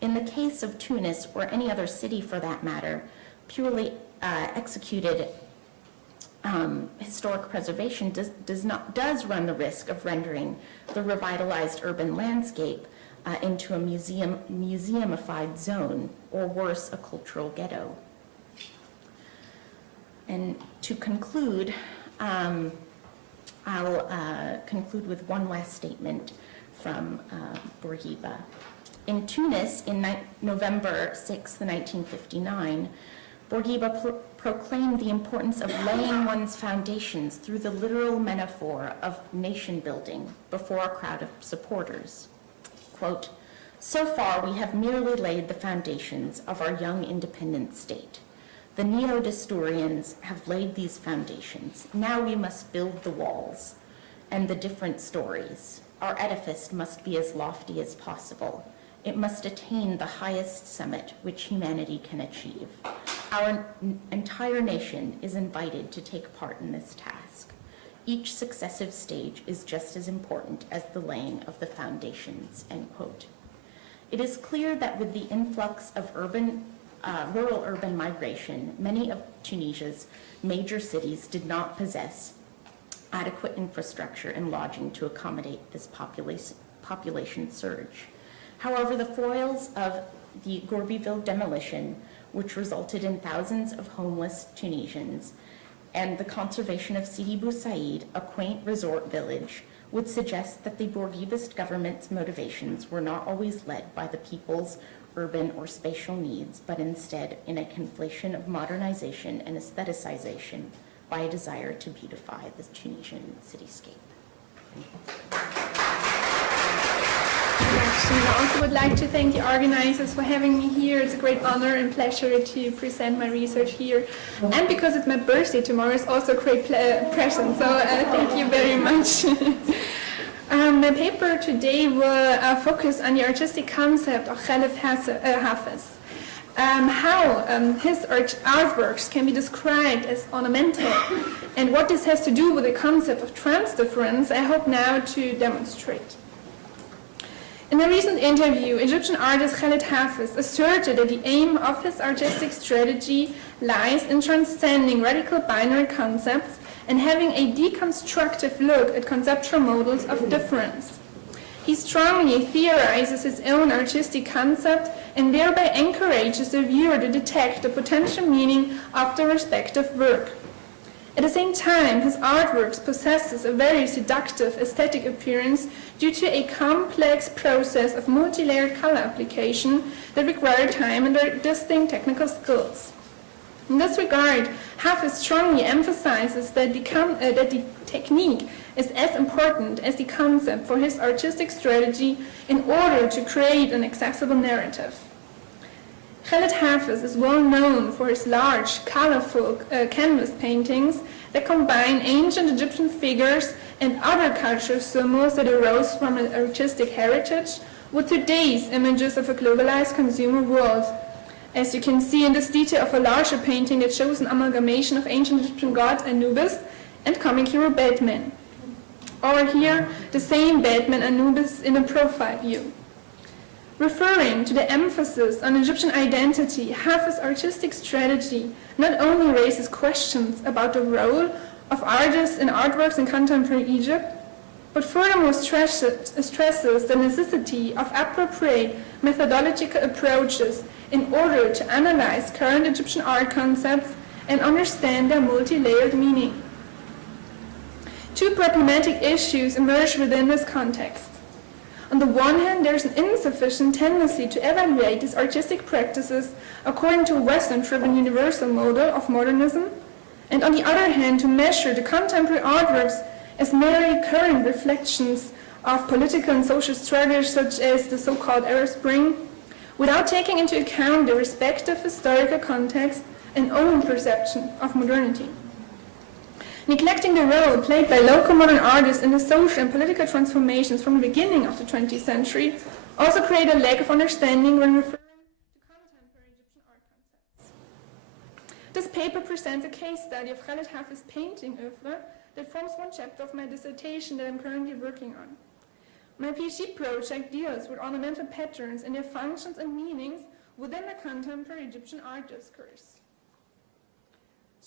In the case of Tunis, or any other city for that matter, purely executed historic preservation does run the risk of rendering the revitalized urban landscape into a museumified zone, or worse, a cultural ghetto. And to conclude, I'll conclude with one last statement from Bourguiba. In Tunis, in November 6, 1959, Bourguiba proclaimed the importance of laying one's foundations through the literal metaphor of nation building before a crowd of supporters. Quote, "So far we have merely laid the foundations of our young independent state. The neo-Desturians have laid these foundations. Now we must build the walls and the different stories. Our edifice must be as lofty as possible. It must attain the highest summit which humanity can achieve. Our entire nation is invited to take part in this task. Each successive stage is just as important as the laying of the foundations," end quote. It is clear that with the influx of rural-urban migration, many of Tunisia's major cities did not possess adequate infrastructure and lodging to accommodate this population surge. However, the foils of the Gourbeville demolition, which resulted in thousands of homeless Tunisians, and the conservation of Sidi Bou Said, a quaint resort village, would suggest that the Bourguibist government's motivations were not always led by the people's urban or spatial needs, but instead in a conflation of modernization and aestheticization by a desire to beautify the Tunisian cityscape. I also would like to thank the organizers for having me here. It's a great honor and pleasure to present my research here. And because it's my birthday tomorrow, it's also a great present. So thank you very much. My paper today will focus on the artistic concept of Khalif Hafez. How his artworks can be described as ornamental, and what this has to do with the concept of transdifference, I hope now to demonstrate. In a recent interview, Egyptian artist Khalid Hafez asserted that the aim of his artistic strategy lies in transcending radical binary concepts and having a deconstructive look at conceptual models of difference. He strongly theorizes his own artistic concept and thereby encourages the viewer to detect the potential meaning of the respective work. At the same time, his artworks possesses a very seductive aesthetic appearance due to a complex process of multi-layered color application that require time and distinct technical skills. In this regard, Hafez strongly emphasizes that the technique is as important as the concept for his artistic strategy in order to create an accessible narrative. Khalid Hafez is well known for his large, colorful canvas paintings that combine ancient Egyptian figures and other cultural symbols that arose from an artistic heritage with today's images of a globalized consumer world. As you can see in this detail of a larger painting that shows an amalgamation of ancient Egyptian god Anubis and comic hero Batman. Or here, the same Batman Anubis in a profile view. Referring to the emphasis on Egyptian identity, Hafez's artistic strategy not only raises questions about the role of artists in artworks in contemporary Egypt, but furthermore stresses the necessity of appropriate methodological approaches in order to analyze current Egyptian art concepts and understand their multi-layered meaning. Two problematic issues emerge within this context. On the one hand, there is an insufficient tendency to evaluate these artistic practices according to a Western-driven universal model of modernism, and on the other hand, to measure the contemporary artworks as merely current reflections of political and social struggles such as the so-called Arab Spring, without taking into account the respective historical context and own perception of modernity. Neglecting the role played by local modern artists in the social and political transformations from the beginning of the 20th century also create a lack of understanding when referring to contemporary Egyptian art concepts. This paper presents a case study of Khalid Hafez's painting oeuvre that forms one chapter of my dissertation that I'm currently working on. My PhD project deals with ornamental patterns and their functions and meanings within the contemporary Egyptian art discourse.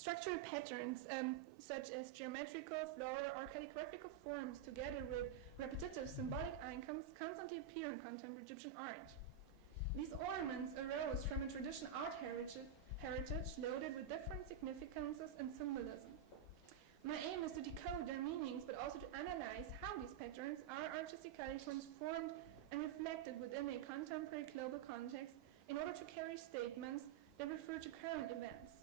Structural patterns, such as geometrical, floral, or calligraphical forms, together with repetitive symbolic icons, constantly appear in contemporary Egyptian art. These ornaments arose from a traditional art heritage loaded with different significances and symbolism. My aim is to decode their meanings, but also to analyze how these patterns are artistically transformed and reflected within a contemporary global context in order to carry statements that refer to current events.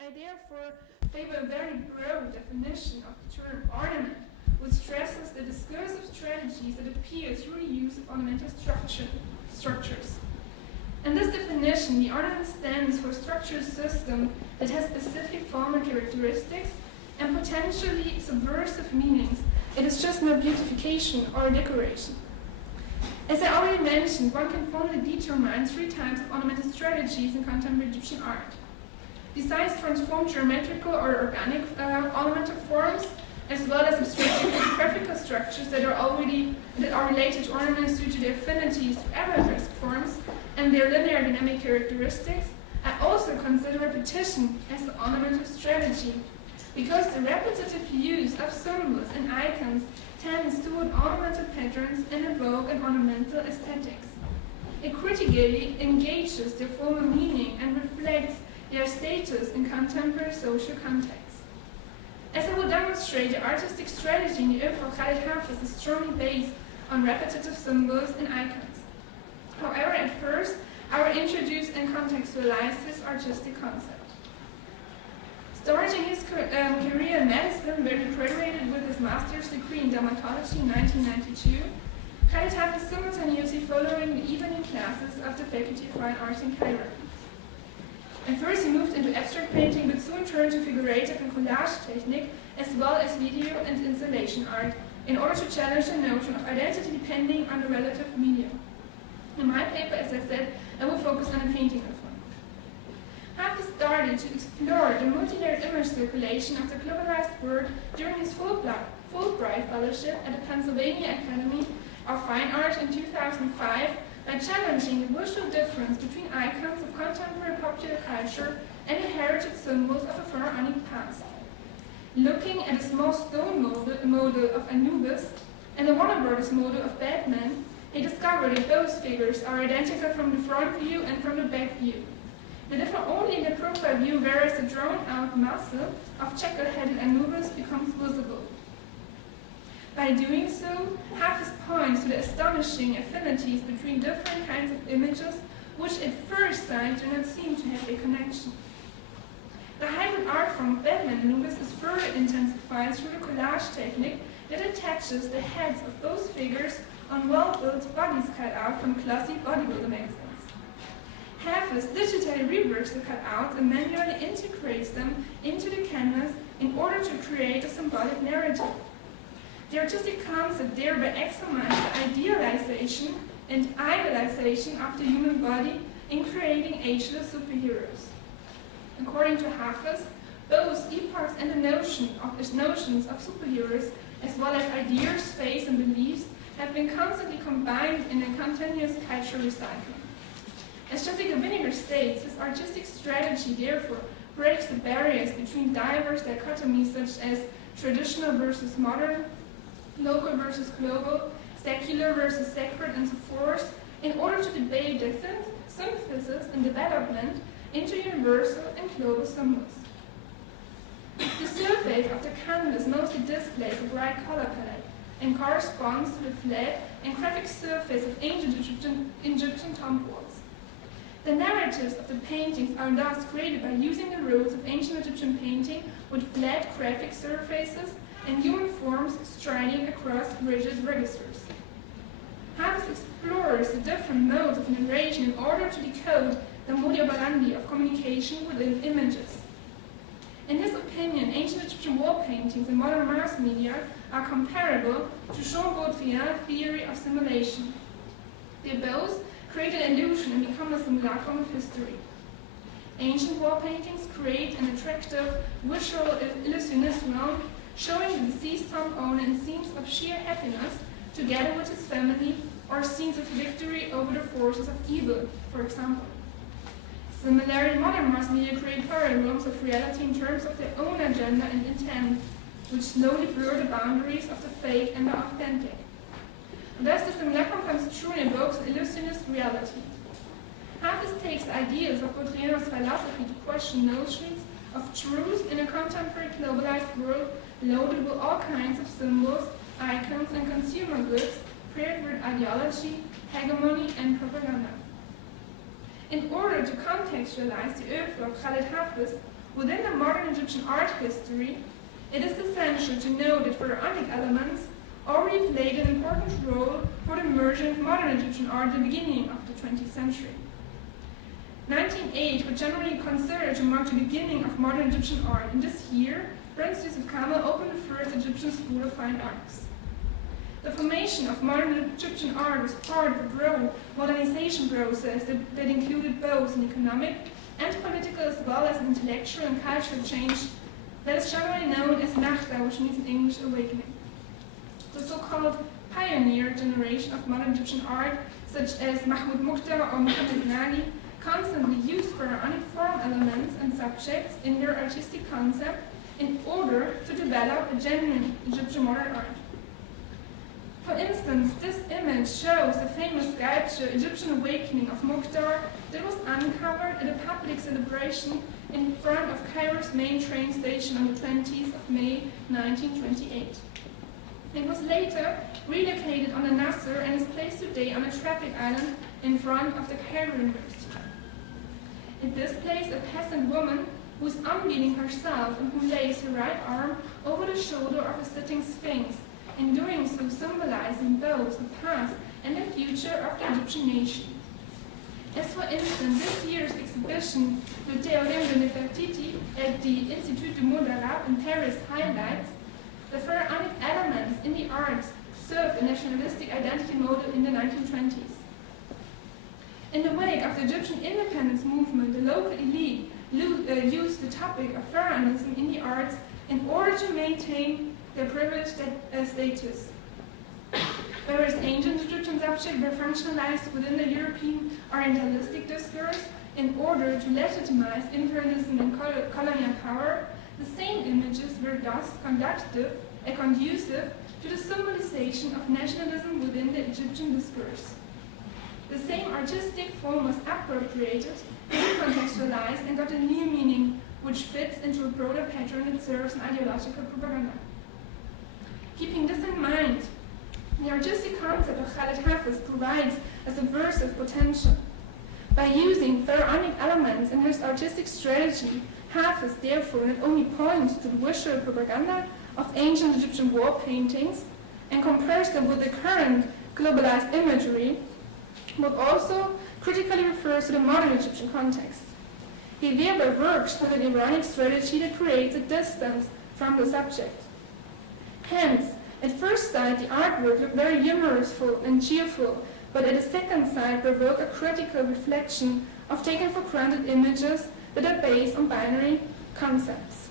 I therefore favor a very broad definition of the term ornament, which stresses the discursive strategies that appear through the use of ornamental structures. In this definition, the ornament stands for a structural system that has specific formal characteristics and potentially subversive meanings. It is just no beautification or decoration. As I already mentioned, one can formally determine 3 types of ornamental strategies in contemporary Egyptian art. Besides transformed geometrical or organic ornamental forms, as well as abstract graphical structures that are related to ornaments due to their affinities to arabesque forms and their linear dynamic characteristics, I also consider repetition as an ornamental strategy, because the repetitive use of symbols and icons tends toward ornamental patterns and evoke an ornamental aesthetics. It critically engages their formal meaning and reflects their status in contemporary social contexts. As I will demonstrate, the artistic strategy in the oeuvre of Khaled Hafez is strongly based on repetitive symbols and icons. However, at first, I will introduce and contextualize this artistic concept. Starting his career in medicine, where he graduated with his master's degree in dermatology in 1992, Khaled Hafez simultaneously following the evening classes of the Faculty of Fine Arts in Cairo. At first he moved into abstract painting, but soon turned to figurative and collage technique, as well as video and installation art, in order to challenge the notion of identity depending on the relative medium. In my paper, as I said, I will focus on the painting of one. Hafez started to explore the multi-layered image circulation of the globalized world during his Fulbright Fellowship at the Pennsylvania Academy of Fine Art in 2005, by challenging the visual difference between icons of contemporary popular culture and inherited symbols of a pharaonic past. Looking at a small stone model of Anubis and a Warner Brothers model of Batman, he discovered that both figures are identical from the front view and from the back view. They differ only in the profile view, whereas the drawn-out muscle of checker-headed Anubis becomes visible. By doing so, Hafez points to the astonishing affinities between different kinds of images, which at first sight do not seem to have a connection. The hybrid art form of Batman Anubis is further intensified through the collage technique that attaches the heads of both figures on well-built bodies cut out from glossy bodybuilder magazines. Hafez digitally reworks the cutouts and manually integrates them into the canvas in order to create a symbolic narrative. The artistic concept thereby examines the idealization and idealization of the human body in creating ageless superheroes. According to Hafez, both epochs and the notions of superheroes, as well as ideas, faiths, and beliefs, have been constantly combined in a continuous cultural recycling. As Jessica Vinegar states, this artistic strategy therefore breaks the barriers between diverse dichotomies such as traditional versus modern, local versus global, secular versus sacred, and so forth, in order to debate their synthesis and development into universal and global symbols. The surface of the canvas mostly displays a bright color palette and corresponds to the flat and graphic surface of ancient Egyptian tomb walls. The narratives of the paintings are thus created by using the rules of ancient Egyptian painting with flat graphic surfaces and human forms striding across rigid registers. Hafez explores the different modes of narration in order to decode the modus operandi of communication within images. In his opinion, ancient Egyptian wall paintings and modern mass media are comparable to Jean Baudrillard's theory of simulation. They both create an illusion and become a simulacrum of history. Ancient wall paintings create an attractive visual illusionist realm, showing the deceased tomb owner in scenes of sheer happiness together with his family, or scenes of victory over the forces of evil, for example. Similarly, modern mass media create paradigms of reality in terms of their own agenda and intent, which slowly blur the boundaries of the fake and the authentic. Thus, the simulacrum comes true and evokes an illusionist reality. Hafiz takes ideas of Baudrillard's philosophy to question notions of truth in a contemporary globalized world loaded with all kinds of symbols, icons, and consumer goods, paired with ideology, hegemony, and propaganda. In order to contextualize the oeuvre of Khaled Hafiz within the modern Egyptian art history, it is essential to know that pharaonic elements already played an important role for the emergence of modern Egyptian art at the beginning of the 20th century. 1908 was generally considered to mark the beginning of modern Egyptian art, and this year, Prince Yusuf Kamel opened the first Egyptian School of Fine Arts. The formation of modern Egyptian art was part of a broad modernization process that included both an economic and political as well as an intellectual and cultural change that is generally known as Nakhta, which means in English awakening. The so-called pioneer generation of modern Egyptian art, such as Mahmoud Mukhtar or Muhammad Nali, constantly used pharaonic form elements and subjects in their artistic concept in order to develop a genuine Egyptian modern art. For instance, this image shows the famous sculpture Egyptian Awakening of Mukhtar that was uncovered at a public celebration in front of Cairo's main train station on the 20th of May 1928. It was later relocated on the Nasser and is placed today on a traffic island in front of the Cairo University. It displays a peasant woman who is unveiling herself and who lays her right arm over the shoulder of a sitting sphinx, in doing so symbolizing both the past and the future of the Egyptian nation. As for instance, this year's exhibition, Le Théorème de Nefertiti, at the Institut du Monde Arabe in Paris highlights the pharaonic elements in the arts served a nationalistic identity model in the 1920s. In the wake of the Egyptian independence movement, the local elite used the topic of pharaonism in the arts in order to maintain their privileged status. Whereas ancient Egyptian subjects were functionalized within the European Orientalistic discourse in order to legitimize imperialism and colonial power, the same images were thus conducive to the symbolization of nationalism within the Egyptian discourse. The same artistic form was appropriated, recontextualized, and got a new meaning which fits into a broader pattern that serves an ideological propaganda. Keeping this in mind, the artistic concept of Khaled Hafiz provides a subversive potential. By using pharaonic elements in his artistic strategy, Hafiz therefore not only points to the visual propaganda of ancient Egyptian wall paintings and compares them with the current globalized imagery, but also critically refers to the modern Egyptian context. He thereby works with an ironic strategy that creates a distance from the subject. Hence, at first sight, the artwork looked very humorous and cheerful, but at a second sight provoke a critical reflection of taken for granted images that are based on binary concepts.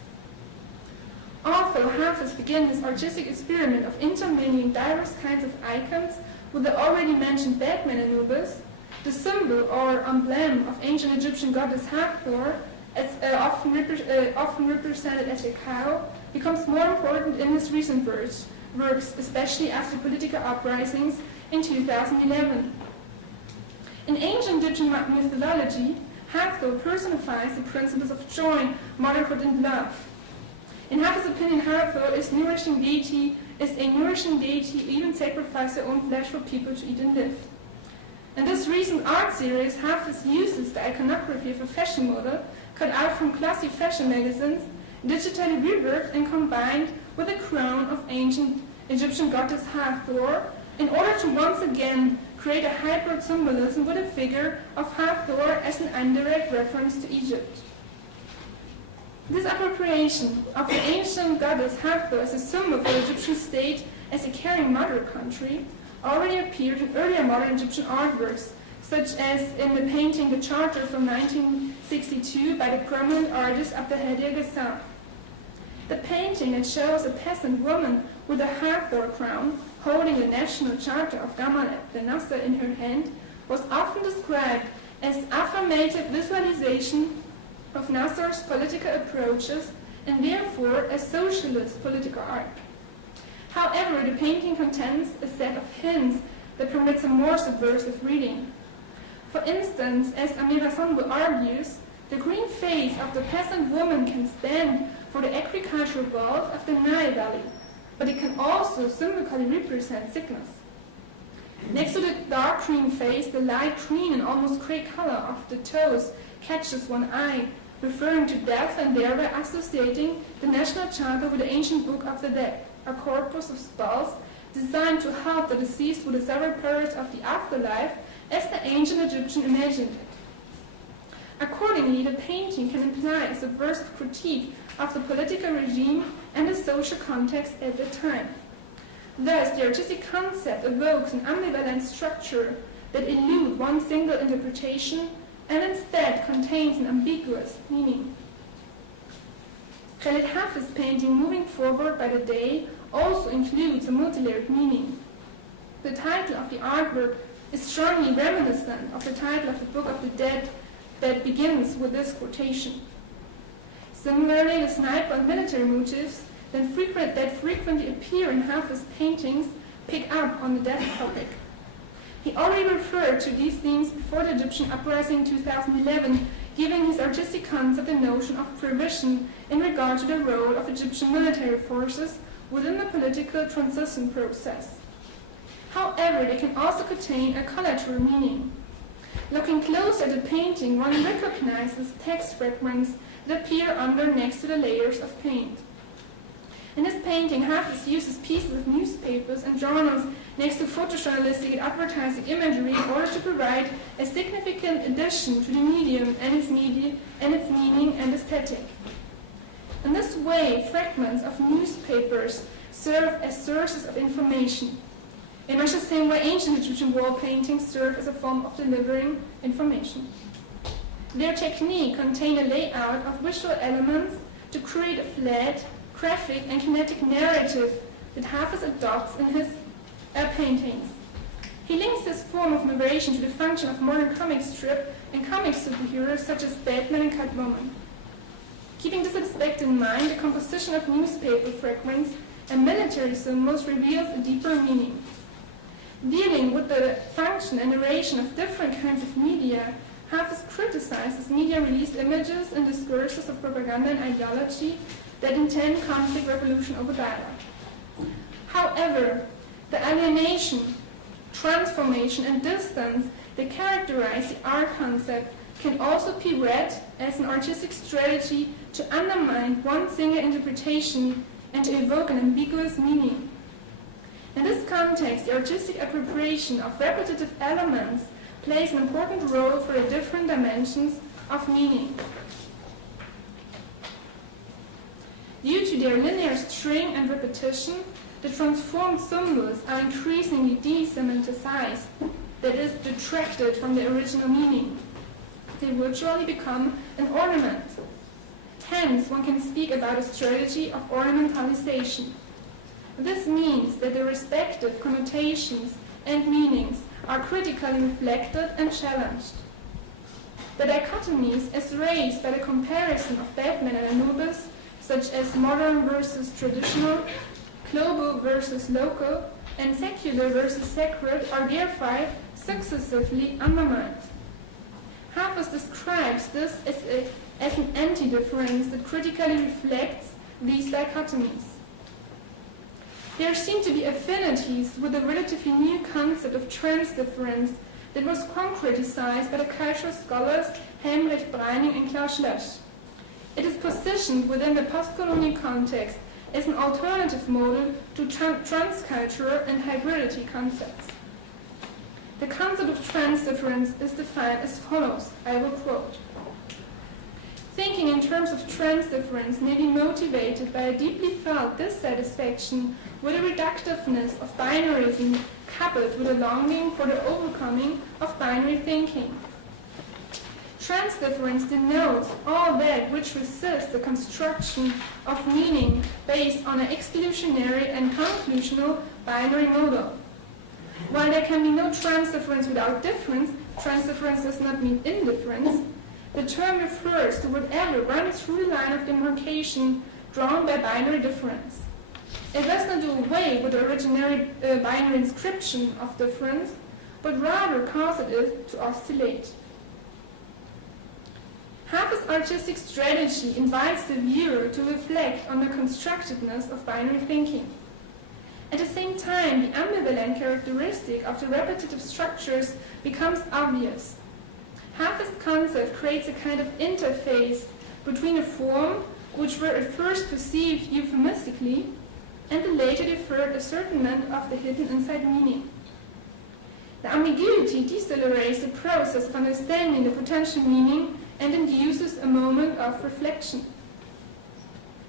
Although Hafiz began his artistic experiment of intermingling diverse kinds of icons with the already mentioned Batman Anubis, the symbol or emblem of ancient Egyptian goddess Hathor, often represented as a cow, becomes more important in his recent works, especially after political uprisings in 2011. In ancient Egyptian mythology, Hathor personifies the principles of joy, motherhood, and love. In Hafiz's opinion, Hathor is a nourishing deity who even sacrificed her own flesh for people to eat and live. In this recent art series, Hafiz uses the iconography of a fashion model cut out from classy fashion magazines, digitally reworked and combined with the crown of ancient Egyptian goddess Hathor in order to once again create a hybrid symbolism with a figure of Hathor as an indirect reference to Egypt. This appropriation of the ancient goddess Hathor as a symbol for the Egyptian state as a caring mother country already appeared in earlier modern Egyptian artworks, such as in the painting The Charter from 1962 by the prominent artist Abdelhadi Ghassan. The painting that shows a peasant woman with a Hathor crown holding the national charter of Gamal Abdel Nasser in her hand was often described as affirmative visualization of Nasser's political approaches and therefore as socialist political art. However, the painting contains a set of hints that permits a more subversive reading. For instance, as Amira Sonbo argues, the green face of the peasant woman can stand for the agricultural wealth of the Nile Valley, but it can also symbolically represent sickness. Next to the dark green face, the light green and almost grey color of the toes catches one eye, referring to death and thereby associating the national charter with the ancient Book of the Dead, a corpus of spells designed to help the deceased with the several periods of the afterlife as the ancient Egyptian imagined it. Accordingly, the painting can imply a subversive critique of the political regime and the social context at the time. Thus, the artistic concept evokes an ambivalent structure that eludes one single interpretation and instead contains an ambiguous meaning. Khaled Hafiz's painting Moving Forward by the Day also includes a multi-layered meaning. The title of the artwork is strongly reminiscent of the title of the Book of the Dead that begins with this quotation. Similarly, the sniper and military motifs that frequently appear in Hafiz's paintings pick up on the death topic. He already referred to these themes before the Egyptian uprising in 2011, giving his artistic concept the notion of prevision in regard to the role of Egyptian military forces within the political transition process. However, they can also contain a collateral meaning. Looking close at the painting, one recognizes text fragments that appear under next to the layers of paint. In this painting, Hafiz uses pieces of newspapers and journals next to photojournalistic and advertising imagery in order to provide a significant addition to the medium and its meaning and aesthetic. In this way, fragments of newspapers serve as sources of information, in much the same way ancient Egyptian wall paintings serve as a form of delivering information. Their technique contained a layout of visual elements to create a flat, graphic, and kinetic narrative that Hafiz adopts in his paintings. He links this form of narration to the function of modern comic strip and comic superheroes such as Batman and Catwoman. Keeping this aspect in mind, the composition of newspaper fragments and military symbols reveals a deeper meaning. Dealing with the function and narration of different kinds of media, Hafiz criticizes media-released images and discourses of propaganda and ideology that intend conflict, revolution over dialogue. However, the alienation, transformation, and distance that characterize the art concept can also be read as an artistic strategy to undermine one single interpretation and to evoke an ambiguous meaning. In this context, the artistic appropriation of repetitive elements plays an important role for the different dimensions of meaning. Due to their linear string and repetition, the transformed symbols are increasingly desemantized, that is, detracted from the original meaning. They virtually become an ornament. Hence, one can speak about a strategy of ornamentalization. This means that the respective connotations and meanings are critically reflected and challenged. The dichotomies as raised by the comparison of Batman and Anubis, such as modern versus traditional, global versus local, and secular versus sacred, are therefore successively undermined. Hafiz describes this as an anti-difference that critically reflects these dichotomies. There seem to be affinities with the relatively new concept of transdifference that was concretized by the cultural scholars Helmrecht Breining and Klaus Lösch. It is positioned within the post-colonial context as an alternative model to transcultural and hybridity concepts. The concept of transdifference is defined as follows, I will quote. Thinking in terms of transdifference may be motivated by a deeply felt dissatisfaction with the reductiveness of binarism coupled with a longing for the overcoming of binary thinking. Transdifference denotes all that which resists the construction of meaning based on an exclusionary and conclusional binary model. While there can be no transdifference without difference, transdifference does not mean indifference. The term refers to whatever runs through the line of demarcation drawn by binary difference. It does not do away with the originary binary inscription of difference, but rather causes it to oscillate. Hafer's artistic strategy invites the viewer to reflect on the constructedness of binary thinking. At the same time, the ambivalent characteristic of the repetitive structures becomes obvious. Hafer's concept creates a kind of interface between a form which were at first perceived euphemistically and the later deferred ascertainment of the hidden inside meaning. The ambiguity decelerates the process of understanding the potential meaning and induces a moment of reflection.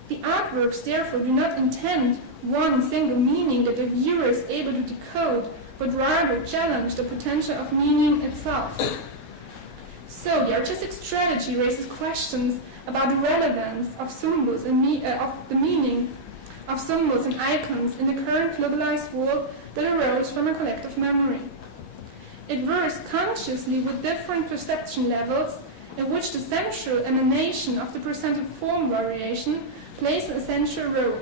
The artworks therefore do not intend one single meaning that the viewer is able to decode, but rather challenge the potential of meaning itself. So the artistic strategy raises questions about the relevance of symbols and of the meaning of symbols and icons in the current globalized world that arose from a collective memory. It works consciously with different perception levels in which the central emanation of the presented form variation plays an essential role.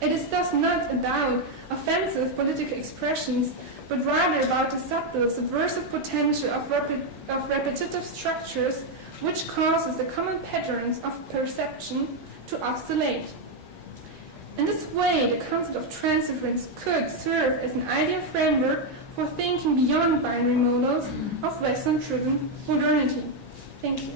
It is thus not about offensive political expressions, but rather about the subtle, subversive potential of repetitive structures which causes the common patterns of perception to oscillate. In this way, the concept of transdifference could serve as an ideal framework for thinking beyond binary models of Western-driven modernity. Thank you.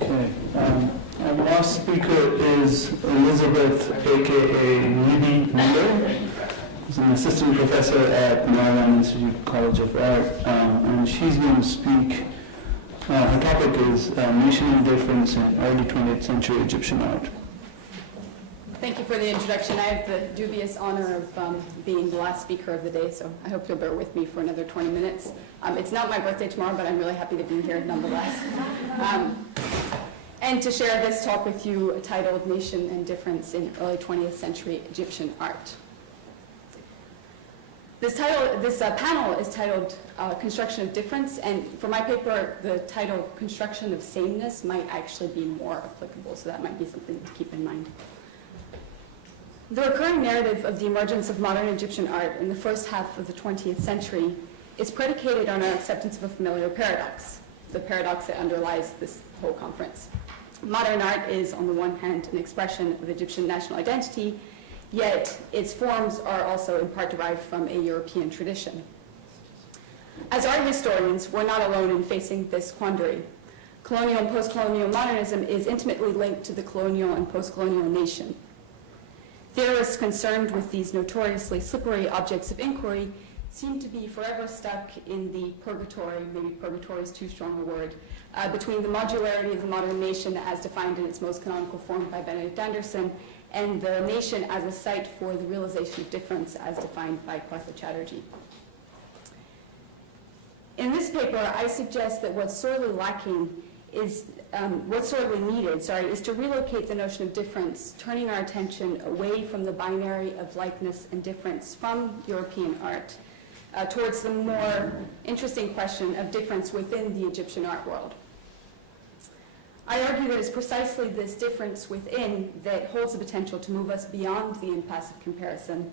Okay. Our last speaker is Elizabeth, aka Libby Miller. She's an assistant professor at Maryland Institute College of Art, and she's going to speak. Her topic is Nation and Difference in Early 20th Century Egyptian Art. Thank you for the introduction. I have the dubious honor of being the last speaker of the day, so I hope you'll bear with me for another 20 minutes. It's not my birthday tomorrow, but I'm really happy to be here nonetheless. And to share this talk with you titled Nation and Difference in Early 20th Century Egyptian Art. This panel is titled Construction of Difference, and for my paper, the title Construction of Sameness might actually be more applicable, so that might be something to keep in mind. The recurring narrative of the emergence of modern Egyptian art in the first half of the 20th century is predicated on our acceptance of a familiar paradox, the paradox that underlies this whole conference. Modern art is, on the one hand, an expression of Egyptian national identity, yet its forms are also in part derived from a European tradition. As art historians, we're not alone in facing this quandary. Colonial and post-colonial modernism is intimately linked to the colonial and post-colonial nation. Theorists concerned with these notoriously slippery objects of inquiry seem to be forever stuck in the purgatory, maybe purgatory is too strong a word, between the modularity of the modern nation as defined in its most canonical form by Benedict Anderson and the nation as a site for the realization of difference as defined by Partha Chatterjee. In this paper, I suggest that what's sorely lacking is, is to relocate the notion of difference, turning our attention away from the binary of likeness and difference from European art towards the more interesting question of difference within the Egyptian art world. I argue that it's precisely this difference within that holds the potential to move us beyond the impasse of comparison.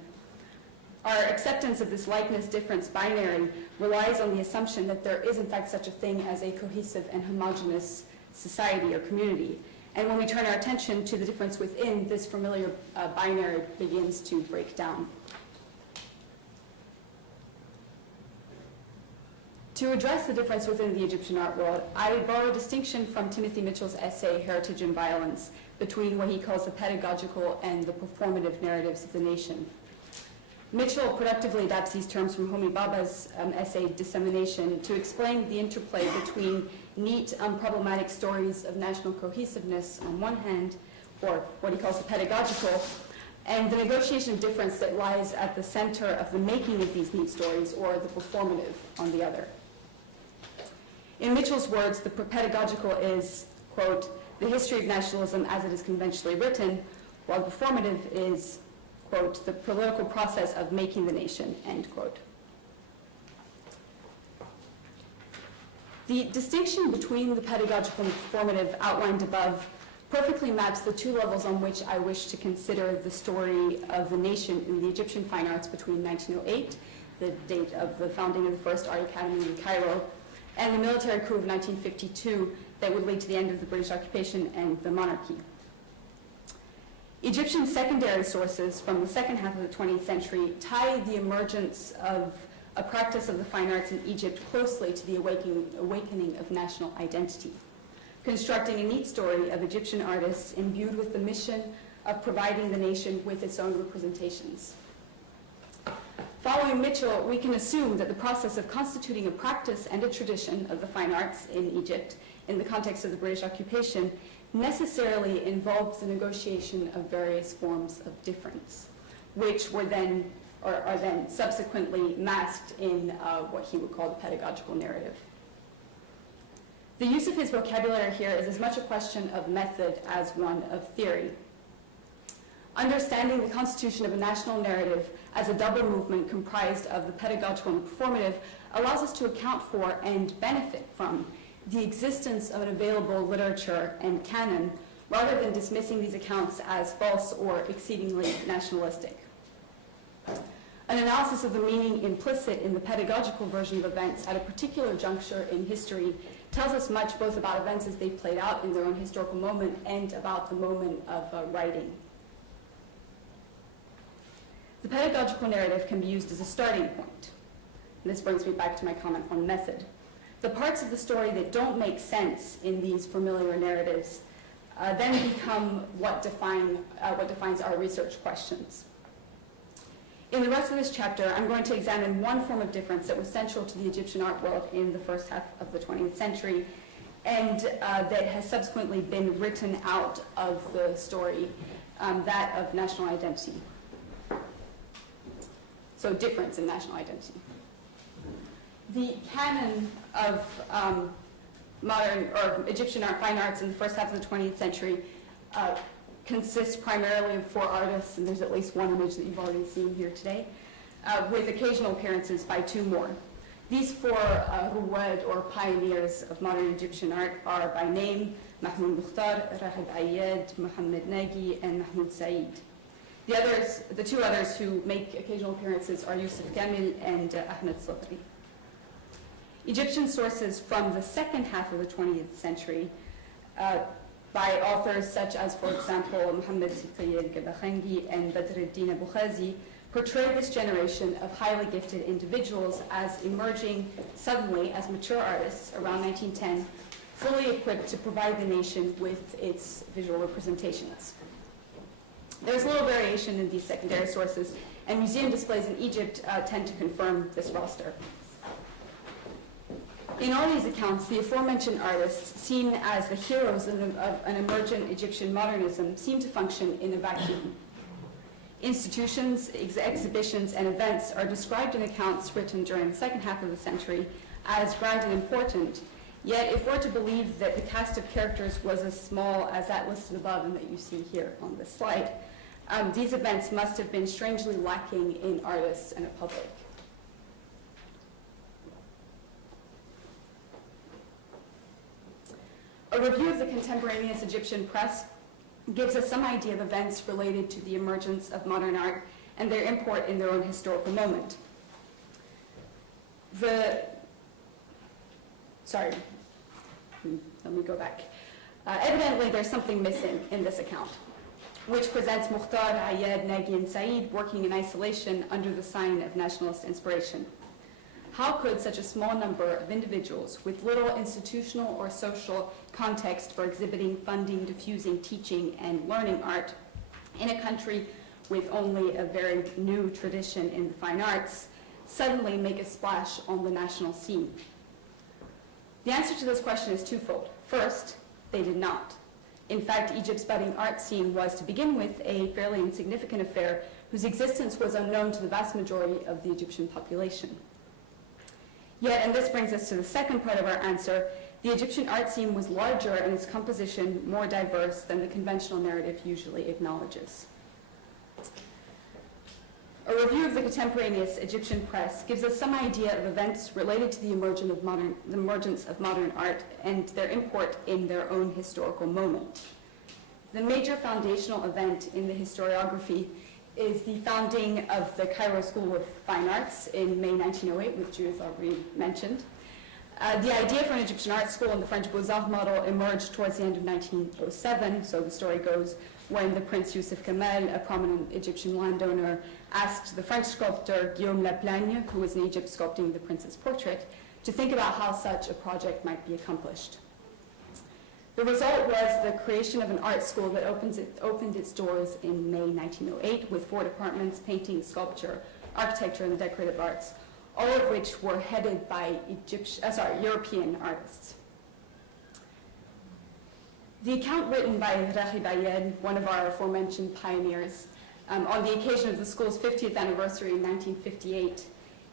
Our acceptance of this likeness-difference binary relies on the assumption that there is in fact such a thing as a cohesive and homogeneous society or community. And when we turn our attention to the difference within, this familiar binary begins to break down. To address the difference within the Egyptian art world, I borrow a distinction from Timothy Mitchell's essay, Heritage and Violence, between what he calls the pedagogical and the performative narratives of the nation. Mitchell productively adapts these terms from Homi Bhabha's essay, Dissemination, to explain the interplay between neat, unproblematic stories of national cohesiveness on one hand, or what he calls the pedagogical, and the negotiation of difference that lies at the center of the making of these neat stories, or the performative on the other. In Mitchell's words, the pedagogical is quote, the history of nationalism as it is conventionally written, while performative is, quote, the political process of making the nation, end quote. The distinction between the pedagogical and performative outlined above perfectly maps the two levels on which I wish to consider the story of the nation in the Egyptian fine arts between 1908, the date of the founding of the first art academy in Cairo, and the military coup of 1952 that would lead to the end of the British occupation and the monarchy. Egyptian secondary sources from the second half of the 20th century tie the emergence of a practice of the fine arts in Egypt closely to the awakening of national identity, constructing a neat story of Egyptian artists imbued with the mission of providing the nation with its own representations. Following Mitchell, we can assume that the process of constituting a practice and a tradition of the fine arts in Egypt in the context of the British occupation necessarily involves the negotiation of various forms of difference, which were then, or are then subsequently masked in what he would call the pedagogical narrative. The use of his vocabulary here is as much a question of method as one of theory. Understanding the constitution of a national narrative as a double movement comprised of the pedagogical and performative allows us to account for and benefit from the existence of an available literature and canon, rather than dismissing these accounts as false or exceedingly nationalistic. An analysis of the meaning implicit in the pedagogical version of events at a particular juncture in history tells us much both about events as they played out in their own historical moment and about the moment of writing. The pedagogical narrative can be used as a starting point. And this brings me back to my comment on method. The parts of the story that don't make sense in these familiar narratives then become what defines our research questions. In the rest of this chapter, I'm going to examine one form of difference that was central to the Egyptian art world in the first half of the 20th century and that has subsequently been written out of the story, that of national identity. So difference in national identity. The canon of modern or Egyptian fine arts in the first half of the 20th century consists primarily of 4 artists, and there's at least one image that you've already seen here today, with occasional appearances by 2 more. These 4 ruwad or pioneers of modern Egyptian art are by name Mahmoud Mukhtar, Rahib Ayed, Muhammad Nagy, and Mahmoud Said. The 2 others who make occasional appearances are Yusuf Kamil and Ahmed Sotri. Egyptian sources from the second half of the 20th century by authors such as, for example, Muhammad Siqi al-Gabakhangi and Badruddin Abu Khazi portray this generation of highly gifted individuals as emerging suddenly as mature artists around 1910, fully equipped to provide the nation with its visual representations. There's little variation in these secondary sources, and museum displays in Egypt tend to confirm this roster. In all these accounts, the aforementioned artists, seen as the heroes of an emergent Egyptian modernism, seem to function in a vacuum. Institutions, exhibitions, and events are described in accounts written during the second half of the century as grand and important, yet if we're to believe that the cast of characters was as small as that listed above and that you see here on this slide, these events must have been strangely lacking in artists and a public. A review of the contemporaneous Egyptian press gives us some idea of events related to the emergence of modern art and their import in their own historical moment. Let me go back. Evidently, there's something missing in this account, which presents Mukhtar, Ayed, Nagy, and Said working in isolation under the sign of nationalist inspiration. How could such a small number of individuals with little institutional or social context for exhibiting, funding, diffusing, teaching, and learning art in a country with only a very new tradition in the fine arts suddenly make a splash on the national scene? The answer to this question is twofold. First, they did not. In fact, Egypt's budding art scene was, to begin with, a fairly insignificant affair whose existence was unknown to the vast majority of the Egyptian population. Yet, and this brings us to the second part of our answer, The Egyptian art scene was larger and its composition more diverse than the conventional narrative usually acknowledges. A review of the contemporaneous Egyptian press gives us some idea of events related to the emergence of modern art and their import in their own historical moment. The major foundational event in the historiography is the founding of the Cairo School of Fine Arts in May 1908, which Judith already mentioned. The idea for an Egyptian art school in the French Beaux-Arts model emerged towards the end of 1907, so the story goes, when the Prince Youssef Kemal, a prominent Egyptian landowner, asked the French sculptor Guillaume Laplagne, who was in Egypt sculpting the prince's portrait, to think about how such a project might be accomplished. The result was the creation of an art school that opened its doors in May 1908 with 4 departments: painting, sculpture, architecture, and the decorative arts, all of which were headed by European artists. The account written by Raghib Ayed, one of our aforementioned pioneers, on the occasion of the school's 50th anniversary in 1958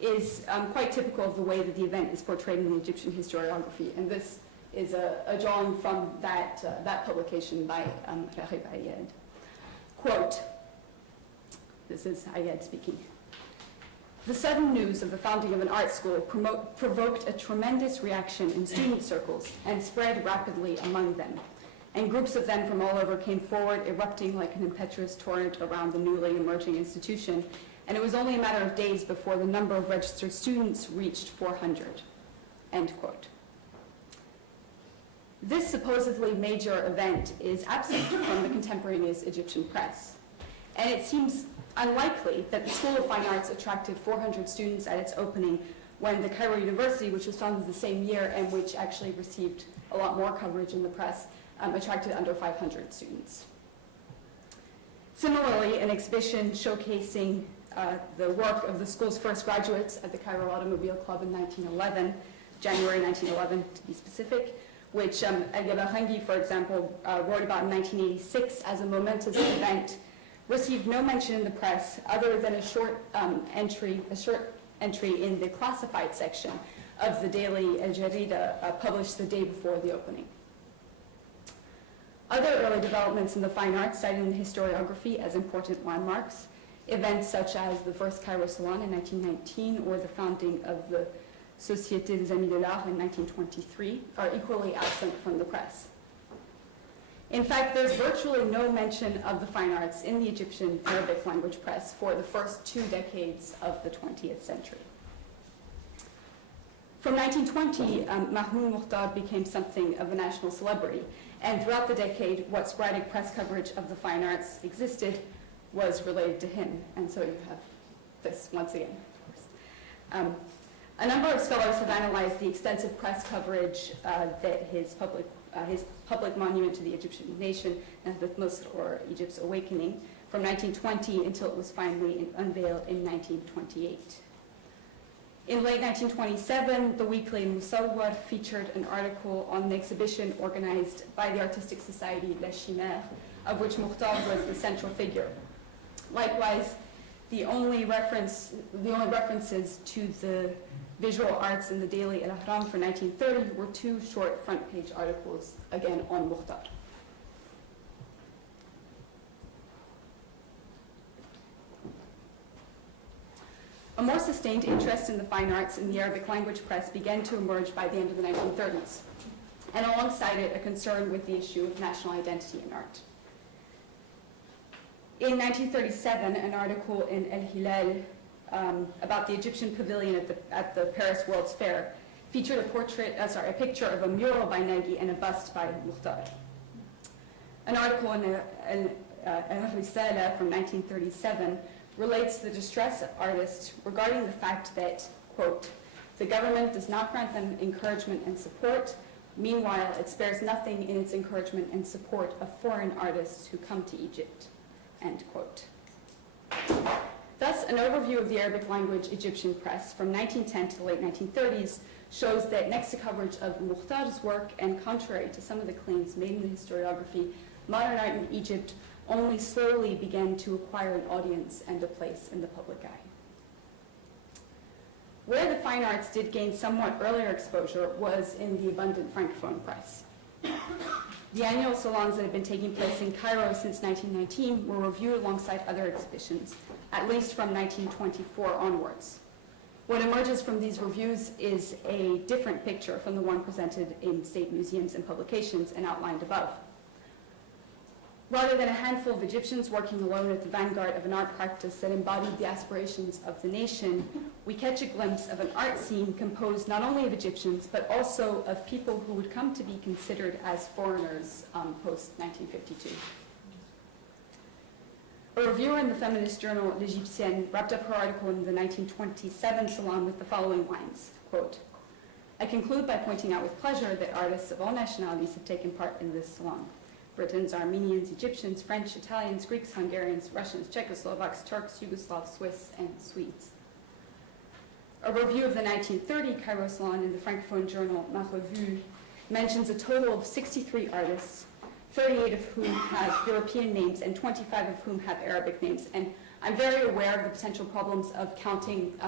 is quite typical of the way that the event is portrayed in the Egyptian historiography, and this is a drawing from that publication by Raghib Ayed. Quote, this is Ayed speaking. The sudden news of the founding of an art school provoked a tremendous reaction in student circles and spread rapidly among them. And groups of them from all over came forward, erupting like an impetuous torrent around the newly emerging institution. And it was only a matter of days before the number of registered students reached 400. End quote. This supposedly major event is absent from the contemporaneous Egyptian press. And it seems unlikely that the School of Fine Arts attracted 400 students at its opening when the Cairo University, which was founded the same year and which actually received a lot more coverage in the press, attracted under 500 students. Similarly, an exhibition showcasing the work of the school's first graduates at the Cairo Automobile Club in 1911, January 1911 to be specific, which Al-Yabahangi, for example, wrote about in 1986 as a momentous event, received no mention in the press other than a short entry in the classified section of the daily El Jarida published the day before the opening. Other early developments in the fine arts cited in the historiography as important landmarks, events such as the first Cairo Salon in 1919 or the founding of the Société des Amis de l'Art in 1923, are equally absent from the press. In fact, there's virtually no mention of the fine arts in the Egyptian Arabic language press for the first 2 decades of the 20th century. From 1920, Mahmoud Mukhtar became something of a national celebrity, and throughout the decade, what sporadic press coverage of the fine arts existed was related to him, and so you have this once again. A number of scholars have analyzed the extensive press coverage that his public monument to the Egyptian nation, Nahdat Misr, or Egypt's Awakening, from 1920 until it was finally unveiled in 1928. In late 1927, the weekly Musawwar featured an article on the exhibition organized by the artistic society La Chimère, of which Mukhtar was the central figure. Likewise, the only references to the visual arts in the daily El Ahram for 1930 were 2 short front-page articles, again on Mukhtar. A more sustained interest in the fine arts in the Arabic language press began to emerge by the end of the 1930s, and alongside it, a concern with the issue of national identity in art. In 1937, an article in El Hilal about the Egyptian pavilion at the Paris World's Fair featured a picture of a mural by Nagy and a bust by Mukhtar. An article in Al-Risala from 1937 relates the distress of artists regarding the fact that, quote, the government does not grant them encouragement and support. Meanwhile, it spares nothing in its encouragement and support of foreign artists who come to Egypt, end quote. Thus, an overview of the Arabic language Egyptian press from 1910 to the late 1930s shows that next to coverage of Mukhtar's work, and contrary to some of the claims made in the historiography, modern art in Egypt only slowly began to acquire an audience and a place in the public eye. Where the fine arts did gain somewhat earlier exposure was in the abundant Francophone press. The annual salons that have been taking place in Cairo since 1919 were reviewed alongside other exhibitions, at least from 1924 onwards. What emerges from these reviews is a different picture from the one presented in state museums and publications and outlined above. Rather than a handful of Egyptians working alone at the vanguard of an art practice that embodied the aspirations of the nation, we catch a glimpse of an art scene composed not only of Egyptians, but also of people who would come to be considered as foreigners post-1952. A reviewer in the feminist journal L'Egyptienne wrapped up her article in the 1927 Salon with the following lines, quote, "I conclude by pointing out with pleasure that artists of all nationalities have taken part in this salon. Britons, Armenians, Egyptians, French, Italians, Greeks, Hungarians, Russians, Czechoslovaks, Turks, Yugoslavs, Swiss, and Swedes." A review of the 1930 Cairo Salon in the Francophone journal Ma Revue mentions a total of 63 artists, 38 of whom have European names and 25 of whom have Arabic names. And I'm very aware of the potential problems of counting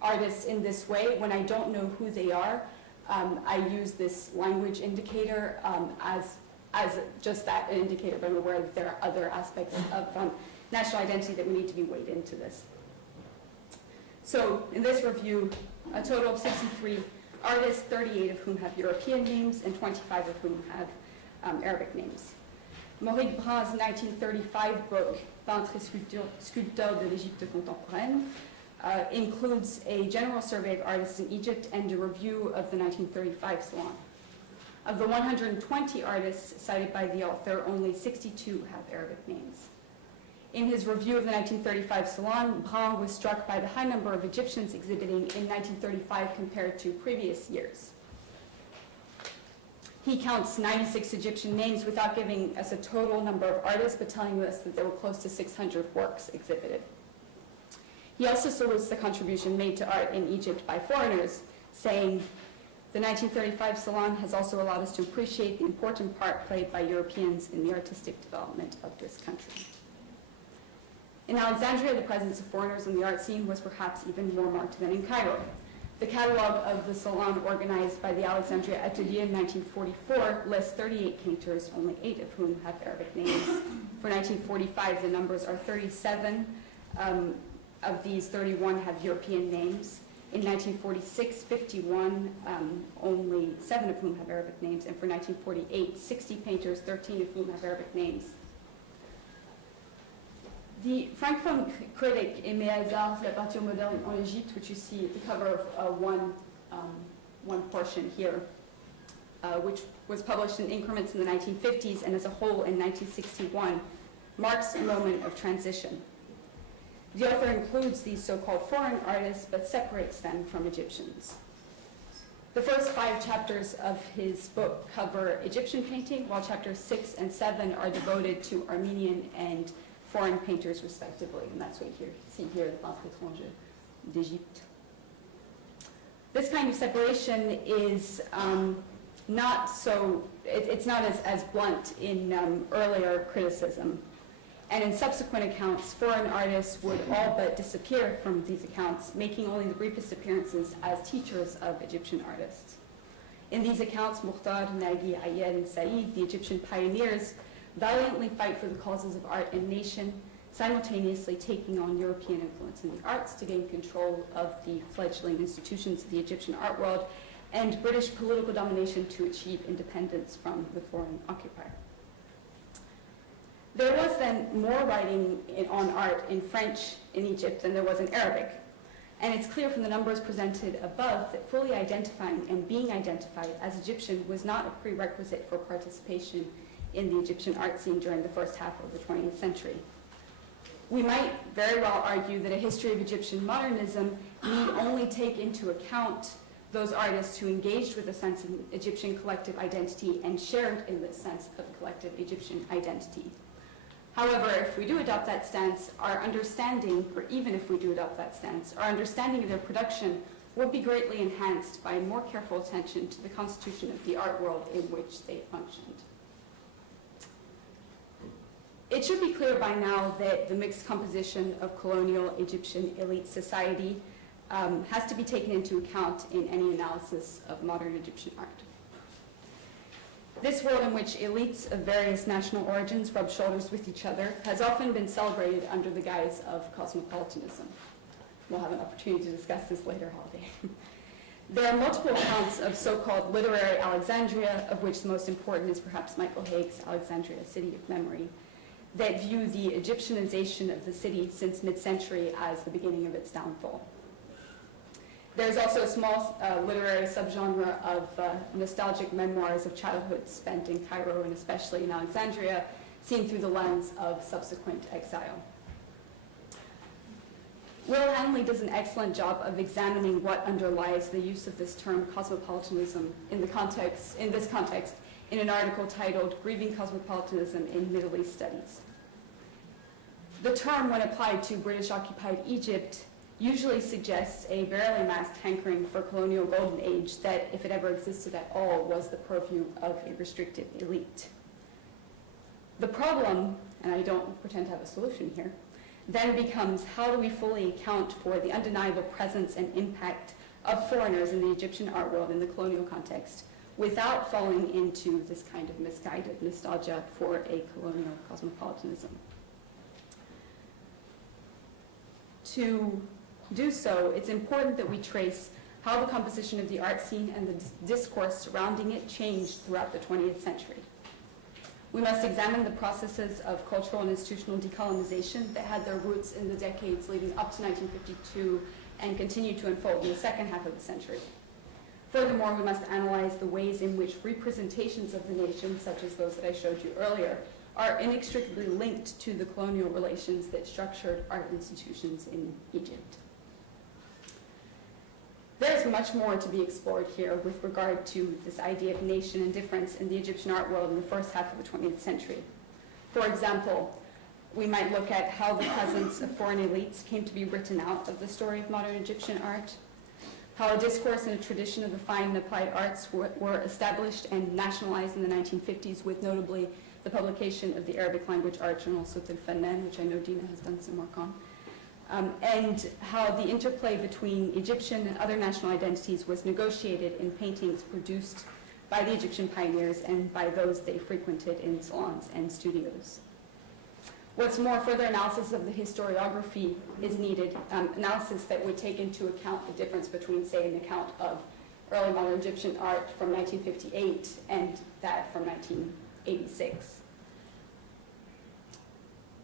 artists in this way when I don't know who they are. I use this language indicator as just that indicator, but I'm aware that there are other aspects of national identity that we need to be weighed into this. So in this review, a total of 63 artists, 38 of whom have European names and 25 of whom have Arabic names. Maurice Brun's 1935 book, Peintre et sculpteur de l'Égypte contemporaine, includes a general survey of artists in Egypt and a review of the 1935 Salon. Of the 120 artists cited by the author, only 62 have Arabic names. In his review of the 1935 Salon, Brun was struck by the high number of Egyptians exhibiting in 1935 compared to previous years. He counts 96 Egyptian names without giving us a total number of artists, but telling us that there were close to 600 works exhibited. He also salutes the contribution made to art in Egypt by foreigners, saying, "The 1935 Salon has also allowed us to appreciate the important part played by Europeans in the artistic development of this country." In Alexandria, the presence of foreigners in the art scene was perhaps even more marked than in Cairo. The catalog of the Salon organized by the Alexandria Atelier in 1944 lists 38 painters, only 8 of whom have Arabic names. For 1945, the numbers are 37. Of these, 31 have European names. In 1946, 51, only 7 of whom have Arabic names. And for 1948, 60 painters, 13 of whom have Arabic names. The Francophone critic Aimé Hazard's La peinture moderne en Égypte, which you see at the cover of one portion here, which was published in increments in the 1950s and as a whole in 1961, marks a moment of transition. The author includes these so-called foreign artists, but separates them from Egyptians. The first 5 chapters of his book cover Egyptian painting, while chapters 6 and 7 are devoted to Armenian and foreign painters, respectively. And that's what you see here, the Peintre étranger d'Égypte. This kind of separation is not so, it's not as blunt in earlier criticism. And in subsequent accounts, foreign artists would all but disappear from these accounts, making only the briefest appearances as teachers of Egyptian artists. In these accounts, Mukhtar, Nagi, Ayed, and Said, the Egyptian pioneers, valiantly fight for the causes of art and nation, simultaneously taking on European influence in the arts to gain control of the fledgling institutions of the Egyptian art world, and British political domination to achieve independence from the foreign occupier. There was then more writing on art in French in Egypt than there was in Arabic. And it's clear from the numbers presented above that fully identifying and being identified as Egyptian was not a prerequisite for participation in the Egyptian art scene during the first half of the 20th century. We might very well argue that a history of Egyptian modernism need only take into account those artists who engaged with a sense of Egyptian collective identity and shared in this sense of collective Egyptian identity. However, if we do adopt that stance, our understanding, or even if we do adopt that stance, our understanding of their production would be greatly enhanced by more careful attention to the constitution of the art world in which they functioned. It should be clear by now that the mixed composition of colonial Egyptian elite society has to be taken into account in any analysis of modern Egyptian art. This world in which elites of various national origins rub shoulders with each other has often been celebrated under the guise of cosmopolitanism. We'll have an opportunity to discuss this later, Holiday. There are multiple accounts of so-called literary Alexandria, of which the most important is perhaps Michael Haig's Alexandria, City of Memory, that view the Egyptianization of the city since mid-century as the beginning of its downfall. There's also a small literary subgenre of nostalgic memoirs of childhood spent in Cairo and especially in Alexandria, seen through the lens of subsequent exile. Will Hanley does an excellent job of examining what underlies the use of this term cosmopolitanism in this context, in an article titled "Grieving Cosmopolitanism in Middle East Studies." The term, when applied to British-occupied Egypt, usually suggests a barely masked hankering for colonial golden age that, if it ever existed at all, was the purview of a restricted elite. The problem, and I don't pretend to have a solution here, then becomes how do we fully account for the undeniable presence and impact of foreigners in the Egyptian art world in the colonial context without falling into this kind of misguided nostalgia for a colonial cosmopolitanism. To do so, it's important that we trace how the composition of the art scene and the discourse surrounding it changed throughout the 20th century. We must examine the processes of cultural and institutional decolonization that had their roots in the decades leading up to 1952 and continue to unfold in the second half of the century. Furthermore, we must analyze the ways in which representations of the nation, such as those that I showed you earlier, are inextricably linked to the colonial relations that structured art institutions in Egypt. There's much more to be explored here with regard to this idea of nation and difference in the Egyptian art world in the first half of the 20th century. For example, we might look at how the presence of foreign elites came to be written out of the story of modern Egyptian art, how a discourse and a tradition of the fine and applied arts were established and nationalized in the 1950s, with notably the publication of the Arabic language art journal Sut al-Fannan, which I know Dina has done some work on. And how the interplay between Egyptian and other national identities was negotiated in paintings produced by the Egyptian pioneers and by those they frequented in salons and studios. What's more, further analysis of the historiography is needed, analysis that would take into account the difference between, say, an account of early modern Egyptian art from 1958 and that from 1986.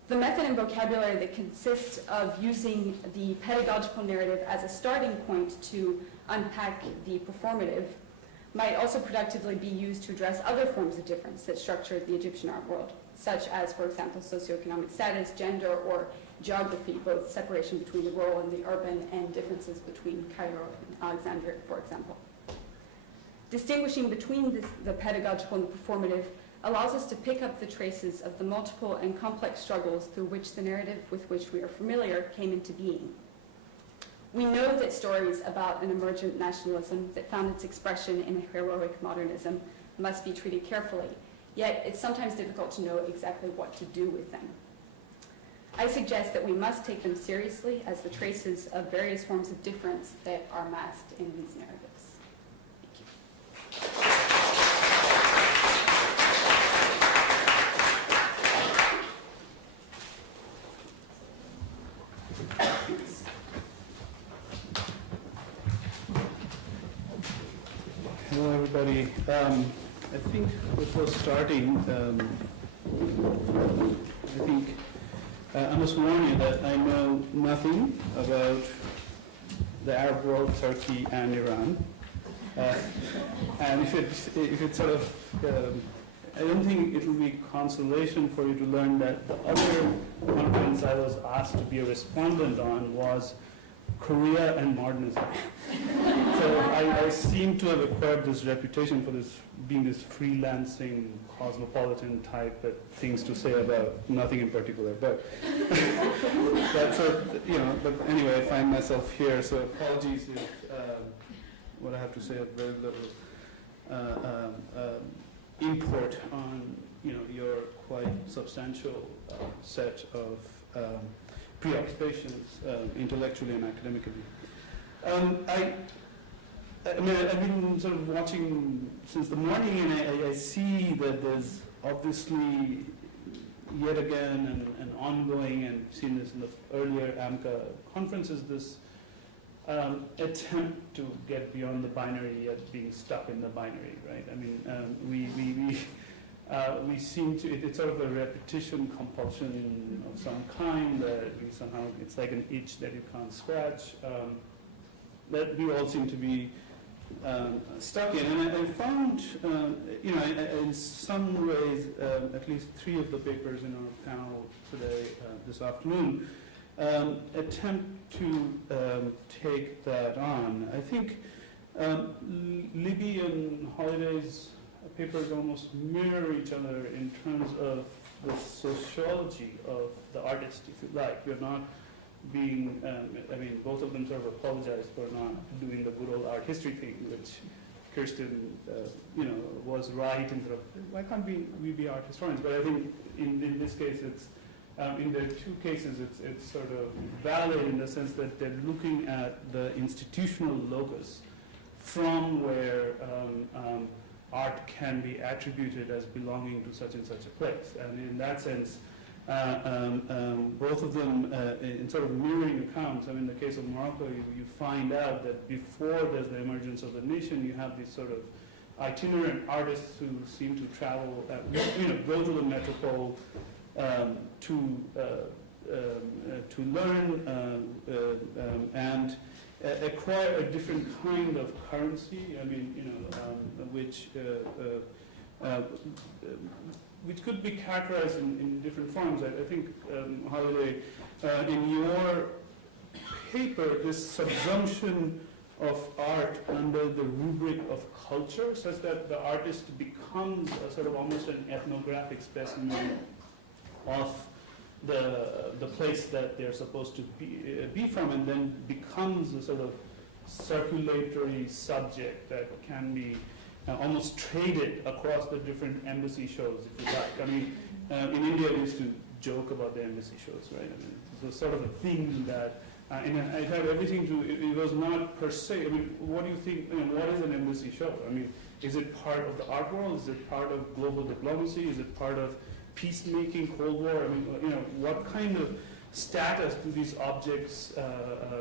The method and vocabulary that consists of using the pedagogical narrative as a starting point to unpack the performative might also productively be used to address other forms of difference that structured the Egyptian art world, such as, for example, socioeconomic status, gender, or geography, both separation between the rural and the urban, and differences between Cairo and Alexandria, for example. Distinguishing between the pedagogical and the performative allows us to pick up the traces of the multiple and complex struggles through which the narrative with which we are familiar came into being. We know that stories about an emergent nationalism that found its expression in a heroic modernism must be treated carefully, yet it's sometimes difficult to know exactly what to do with them. I suggest that we must take them seriously as the traces of various forms of difference that are masked in these narratives. Thank you. Hello, everybody. I think before starting, I must warn you that I know nothing about the Arab world, Turkey, and Iran. And if it's sort of, I don't think it will be consolation for you to learn that the other conference I was asked to be a respondent on was Korea and modernism. So I seem to have acquired this reputation for being this freelancing, cosmopolitan type of things to say about nothing in particular. But that's but anyway, I find myself here, so apologies if what I have to say has very little import on your quite substantial set of preoccupations intellectually and academically. I mean, I've been sort of watching since the morning, and I see that there's obviously yet again and ongoing, and seen this in the earlier AMCA conferences, this attempt to get beyond the binary yet being stuck in the binary, right? I mean, we seem to, it's sort of a repetition compulsion of some kind that we somehow, it's like an itch that you can't scratch, that we all seem to be stuck in. And I found, in some ways, at least 3 of the papers in our panel today, this afternoon, attempt to take that on. I think Libby and Holliday's papers almost mirror each other in terms of the sociology of the artist, if you like. You're not being, both of them sort of apologize for not doing the good old art history thing, which Kirsten, was right in sort of, why can't we be art historians? But I think in this case, it's, in the 2 cases, it's sort of valid in the sense that they're looking at the institutional locus from where art can be attributed as belonging to such and such a place. And in that sense, both of them, in sort of mirroring accounts, in the case of Morocco, you find out that before there's the emergence of the nation, you have these sort of itinerant artists who seem to travel, go to the metropole to learn and acquire a different kind of currency. Which could be characterized in different forms. I think, Holliday, in your paper, this subsumption of art under the rubric of culture, such that the artist becomes a sort of almost an ethnographic specimen of the place that they're supposed to be from, and then becomes a sort of circulatory subject that can be almost traded across the different embassy shows, if you like. In India, we used to joke about the embassy shows, right? It was sort of a thing that, and it had everything to, it was not per se, what do you think, what is an embassy show? Is it part of the art world? Is it part of global diplomacy? Is it part of peacemaking, Cold War? What kind of status do these objects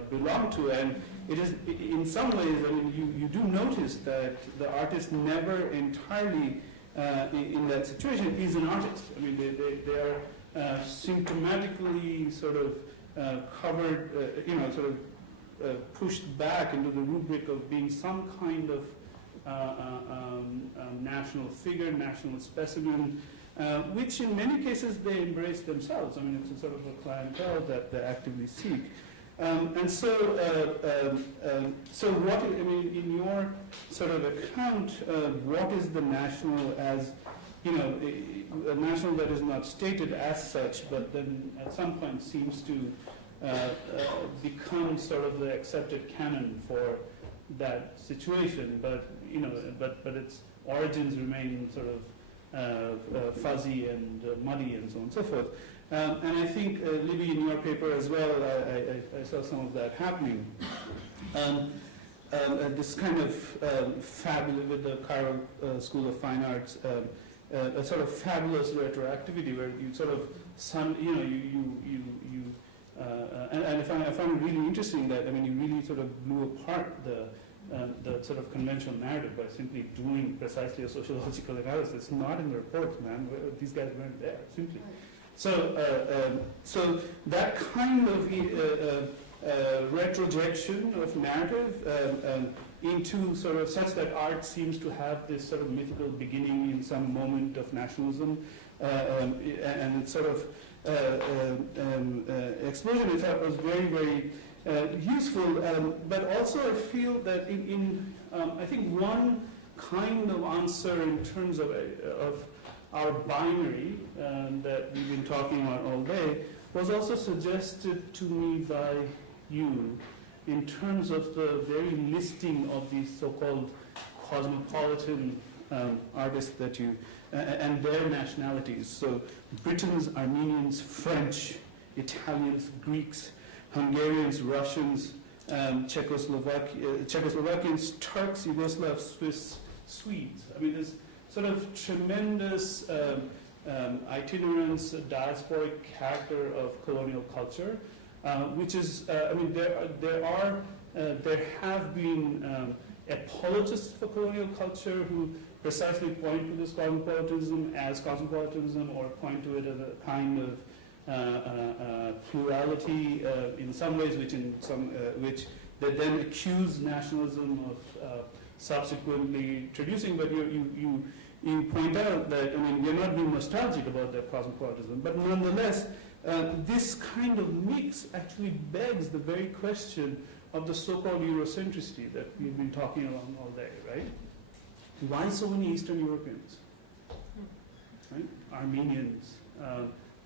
belong to? And it is, in some ways, you do notice that the artist never entirely, in that situation, is an artist. They are symptomatically sort of covered, pushed back into the rubric of being some kind of national figure, national specimen, which in many cases they embrace themselves. It's a sort of a clientele that they actively seek. So what, in your sort of account, what is the national as, a national that is not stated as such, but then at some point seems to become sort of the accepted canon for that situation, but its origins remain sort of fuzzy and muddy and so on and so forth. And I think, Libby, in your paper as well, I saw some of that happening. This kind of fabulous, with the Cairo School of Fine Arts, a sort of fabulous retroactivity where you sort of, and I found it really interesting that, you really sort of blew apart the sort of conventional narrative by simply doing precisely a sociological analysis. It's not in the reports, man. These guys weren't there, simply. So that kind of retrojection of narrative into sort of such that art seems to have this sort of mythical beginning in some moment of nationalism, and it's sort of explosion, I thought was very, very useful, but also I feel that I think one kind of answer in terms of our binary that we've been talking about all day was also suggested to me by you in terms of the very listing of these so-called cosmopolitan artists that you and their nationalities. So Britons, Armenians, French, Italians, Greeks, Hungarians, Russians, Czechoslovakians, Turks, Yugoslavs, Swiss, Swedes. I mean, there's sort of tremendous itinerance, diasporic character of colonial culture, which is, I mean, there have been apologists for colonial culture who precisely point to this cosmopolitanism as cosmopolitanism, or point to it as a kind of plurality in some ways, which they then accuse nationalism of subsequently traducing. But you point out that, I mean, we're not being nostalgic about that cosmopolitanism, but nonetheless, this kind of mix actually begs the very question of the so-called Eurocentricity that we've been talking about all day, right? Why so many Eastern Europeans, right? Armenians,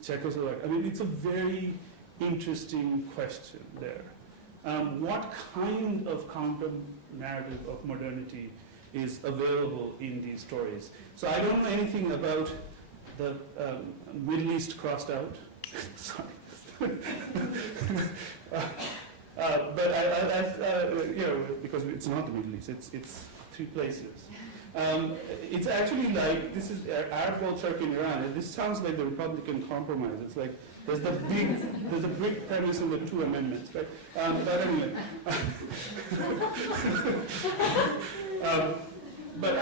Czechoslovakia. I mean, it's a very interesting question there. What kind of counter-narrative of modernity is available in these stories? So I don't know anything about the Middle East crossed out. Sorry. But you know, because it's not the Middle East, it's three places. It's actually like, this is Arab World Turkey in Iran, and this sounds like the Republican compromise. It's like there's a big premise in the two amendments, right? But anyway, but I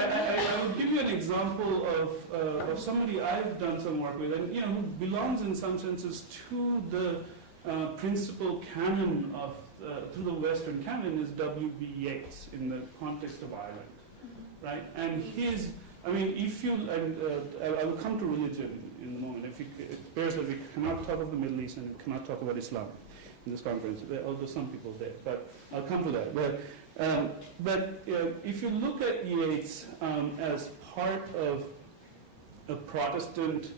will give you an example of somebody I've done some work with, and who belongs in some senses to the principal canon of to the Western canon, is W.B. Yeats in the context of Ireland. Right, and I mean, if you, I will come to religion in a moment. It bears that we cannot talk of the Middle East and we cannot talk about Islam in this conference, although some people did, but I'll come to that. But if you look at Yeats as part of a Protestant,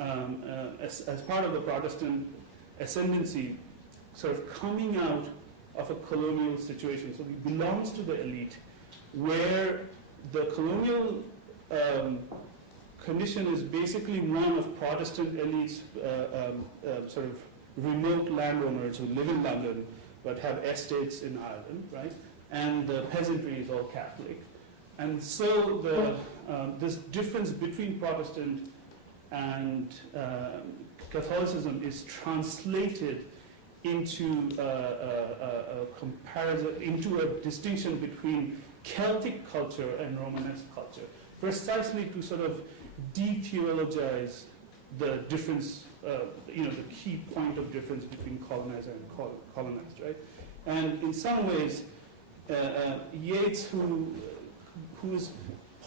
as part of the Protestant ascendancy, sort of coming out of a colonial situation, so he belongs to the elite, where the colonial condition is basically one of Protestant elites, sort of remote landowners who live in London but have estates in Ireland, right? And the peasantry is all Catholic. And so this difference between Protestant and Catholicism is translated into a comparison, into a distinction between Celtic culture and Romanesque culture, precisely to sort of de-theologize the difference, the key point of difference between colonizer and colonized, right? And in some ways, Yeats, who is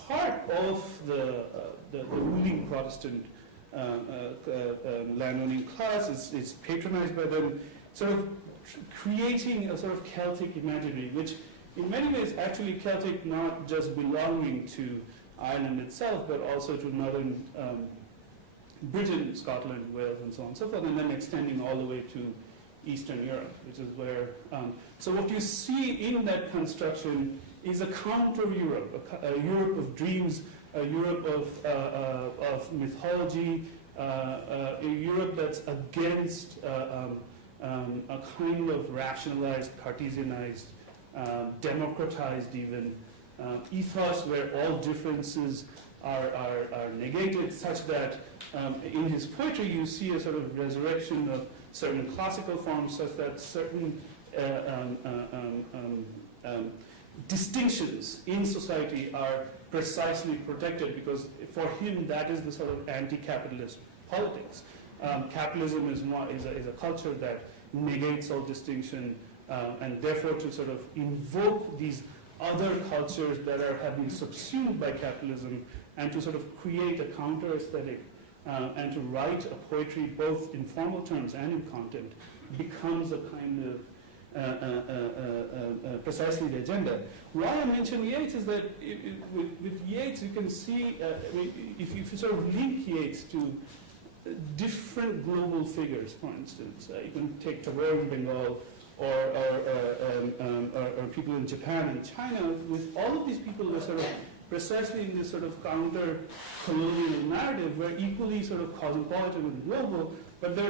part of the ruling Protestant landowning class, is patronized by them, sort of creating a sort of Celtic imagery, which in many ways actually Celtic, not just belonging to Ireland itself, but also to northern Britain, Scotland, Wales, and so on and so forth, and then extending all the way to Eastern Europe, which is where, so what you see in that construction is a counter-Europe, a Europe of dreams, a Europe of mythology, a Europe that's against a kind of rationalized, Cartesianized, democratized even ethos, where all differences are negated, such that in his poetry you see a sort of resurrection of certain classical forms, such that certain distinctions in society are precisely protected, because for him that is the sort of anti-capitalist politics. Capitalism is a culture that negates all distinction, and therefore to sort of invoke these other cultures that have been subsumed by capitalism, and to sort of create a counter aesthetic, and to write a poetry both in formal terms and in content, becomes a kind of precisely the agenda. Why I mention Yeats is that with Yeats you can see, if you sort of link Yeats to different global figures, for instance, you can take Tagore in Bengal, or people in Japan and China. With all of these people, are sort of precisely in this sort of counter-colonial narrative where equally sort of cosmopolitan and global, but they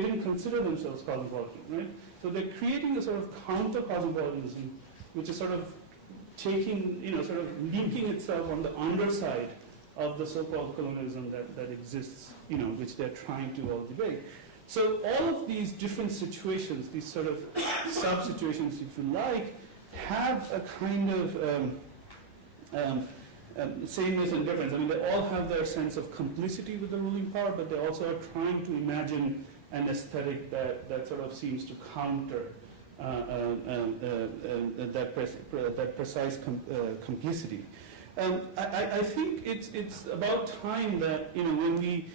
didn't consider themselves cosmopolitan, right? So they're creating a sort of counter-cosmopolitanism, which is sort of taking, sort of linking itself on the underside of the so-called colonialism that exists, which they're trying to all debate. So all of these different situations, these sort of sub-situations, if you like, have a kind of sameness and difference. I mean, they all have their sense of complicity with the ruling power, but they also are trying to imagine an aesthetic that sort of seems to counter that precise complicity. I think it's about time that when we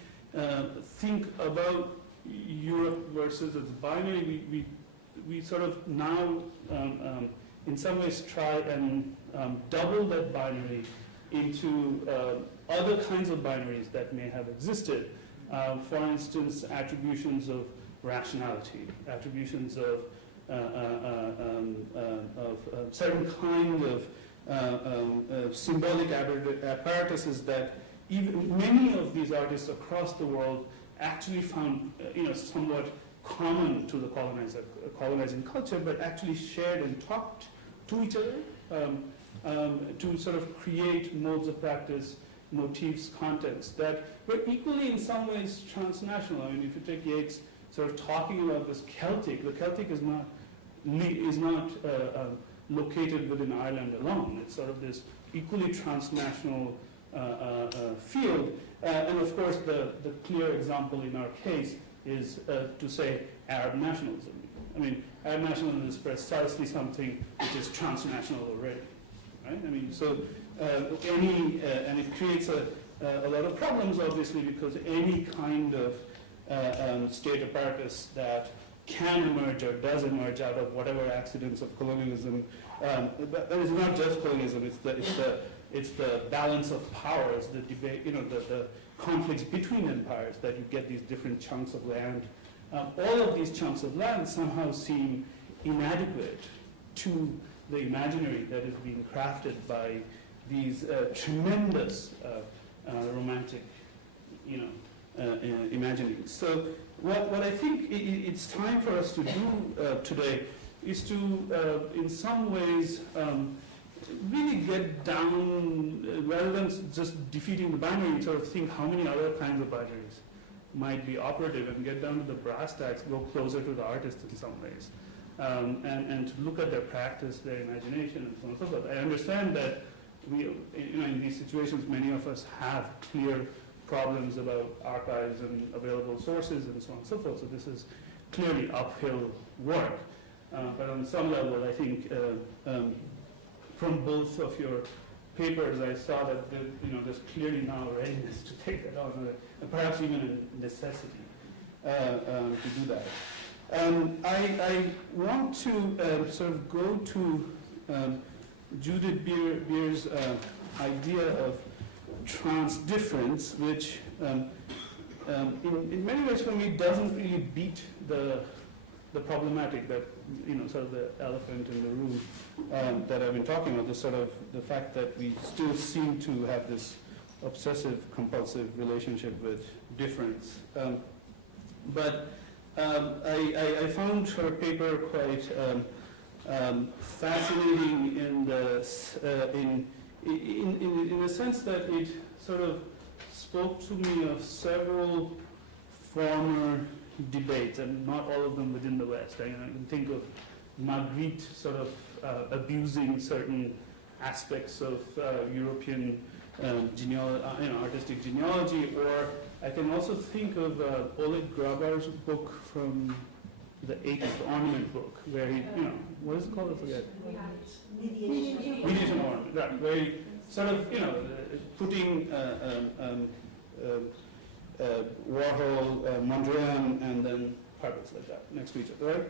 think about Europe versus its binary, we sort of now in some ways try and double that binary into other kinds of binaries that may have existed. For instance, attributions of rationality, attributions of certain kind of symbolic apparatuses that even many of these artists across the world actually found somewhat common to the colonizing culture, but actually shared and talked to each other to sort of create modes of practice, motifs, contexts that were equally in some ways transnational. I mean, if you take Yeats sort of talking about this Celtic, the Celtic is not located within Ireland alone. It's sort of this equally transnational field. And of course, the clear example in our case is to say Arab nationalism. I mean, Arab nationalism is precisely something which is transnational already, right? I mean, so and it creates a lot of problems, obviously, because any kind of state apparatus that can emerge or does emerge out of whatever accidents of colonialism, but it's not just colonialism, it's the balance of powers, the debate, the conflicts between empires that you get these different chunks of land. All of these chunks of land somehow seem inadequate to the imaginary that is being crafted by these tremendous romantic, imaginings. So what I think it's time for us to do today is to, in some ways, really get down, rather than just defeating the binary, sort of think how many other kinds of binaries might be operative and get down to the brass tacks, go closer to the artist in some ways, and to look at their practice, their imagination, and so on and so forth. I understand that in these situations, many of us have clear problems about archives and available sources and so on and so forth. So this is clearly uphill work. But on some level, I think from both of your papers, I saw that there's clearly now a readiness to take that on, and perhaps even a necessity to do that. I want to sort of go to Judith Beer's idea of transdifference, which in many ways for me doesn't really beat the problematic that, sort of the elephant in the room that I've been talking about, the fact that we still seem to have this obsessive compulsive relationship with difference. But I found her paper quite fascinating in the sense that it sort of spoke to me of several former debates, and not all of them within the West. I can think of Magritte sort of abusing certain aspects of European artistic genealogy, or I can also think of Oleg Grabar's book from the 80s, the Ornament book, where he, what is it called? I forget. Mediation Ornament, right, where he sort of, putting Warhol, Mondrian, and then puppets like that next to each other,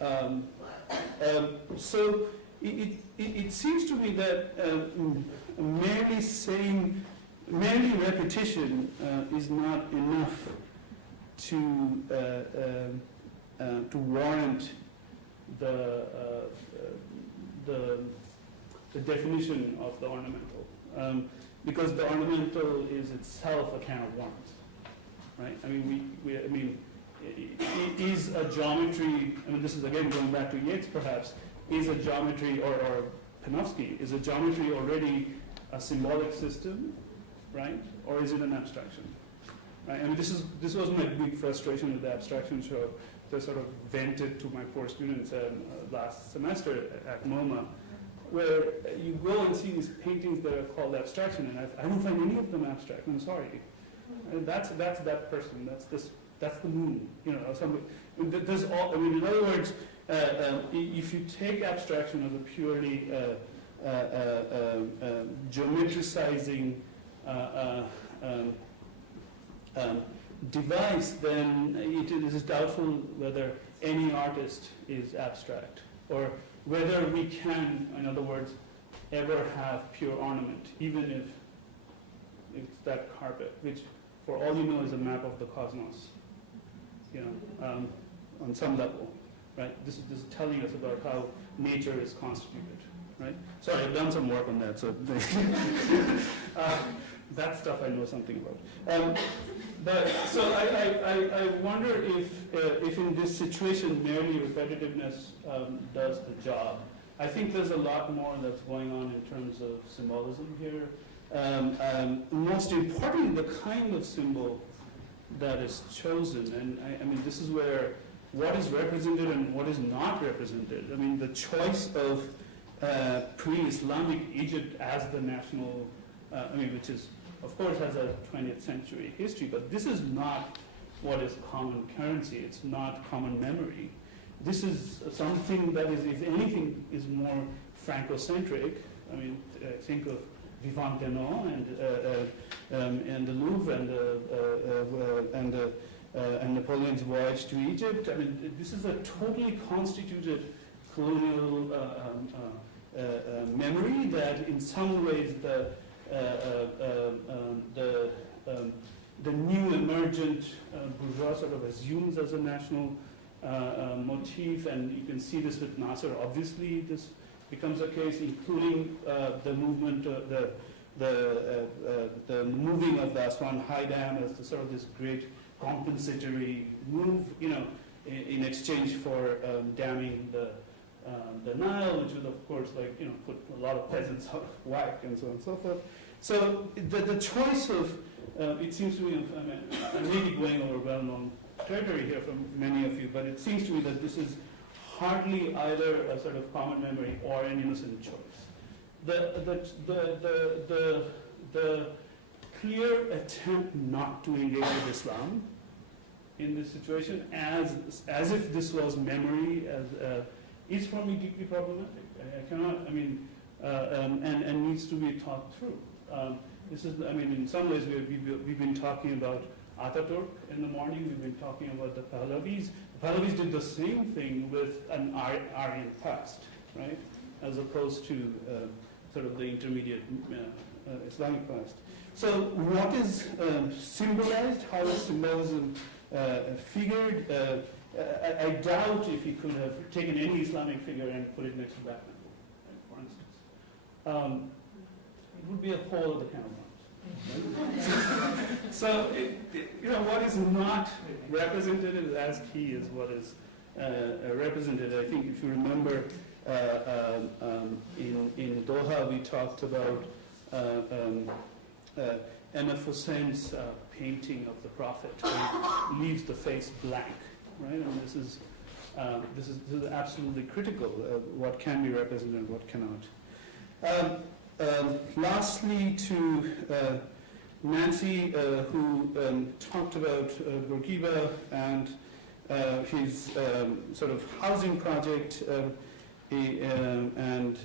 right? So it seems to me that merely repetition is not enough to warrant the definition of the ornamental. because the ornamental is itself a can of worms, right? I mean, is a geometry, I mean, this is again going back to Yeats perhaps, is a geometry, or Panofsky, is a geometry already a symbolic system, right? Or is it an abstraction, right? I mean, this was my big frustration with the abstraction show, that sort of vented to my poor students last semester at MoMA, where you go and see these paintings that are called abstraction, and I don't find any of them abstract. I'm sorry. And that's that person. That's the moon. You know, there's all. I mean, in other words, if you take abstraction as a purely geometricizing device, then it is doubtful whether any artist is abstract, or whether we can, in other words, ever have pure ornament, even if it's that carpet, which for all you know is a map of the cosmos, you know, on some level, right? This is telling us about how nature is constituted, right? Sorry, I've done some work on that, so that stuff I know something about. But so I wonder if in this situation merely repetitiveness does the job. I think there's a lot more that's going on in terms of symbolism here. Most importantly, the kind of symbol that is chosen, and I mean, this is where what is represented and what is not represented. I mean, the choice of pre-Islamic Egypt as the national, which is, of course, has a 20th century history, but this is not what is common currency. It's not common memory. This is something that is, if anything, is more Franco-centric. I mean, think of Vivant Denon and the Louvre and Napoleon's voyage to Egypt. I mean, this is a totally constituted colonial memory that, in some ways, the new emergent bourgeois sort of assumes as a national motif, and you can see this with Nasser. Obviously, this becomes a case, including the movement, the moving of the Aswan High Dam as the, sort of this great compensatory move, you know, in exchange for damming the Nile, which would, of course, like, you know, put a lot of peasants out of whack and so on and so forth. So the choice of, it seems to me, I mean, I may be going over well-known territory here from many of you, but it seems to me that this is hardly either a sort of common memory or an innocent choice. The clear attempt not to engage with Islam in this situation, as if this was memory, is for me deeply problematic. I cannot, I mean, and needs to be thought through. This is, I mean, in some ways we've been talking about Ataturk in the morning. We've been talking about the Pahlavis. The Pahlavis did the same thing with an Aryan past, right, as opposed to sort of the intermediate Islamic past. So what is symbolized? How is symbolism figured? I doubt if he could have taken any Islamic figure and put it next to Batman, for instance. It would be a whole other kind of worms. Right? So, you know, what is not represented as key is what is represented. I think if you remember, in Doha we talked about M.F. Hussein's painting of the Prophet, where he leaves the face blank, right? And this is absolutely critical. What can be represented, what cannot. Lastly, to Nancy, who talked about Bourguiba and his sort of housing project, and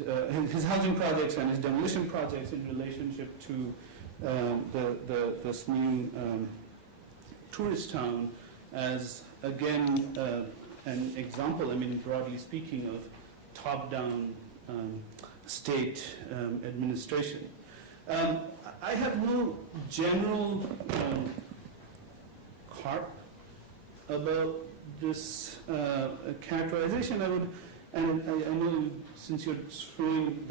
his housing projects and his demolition projects in relationship to this new tourist town as, again, an example, I mean, broadly speaking, of top-down state administration. I have no general carp about this characterization. I would, and I know since you're showing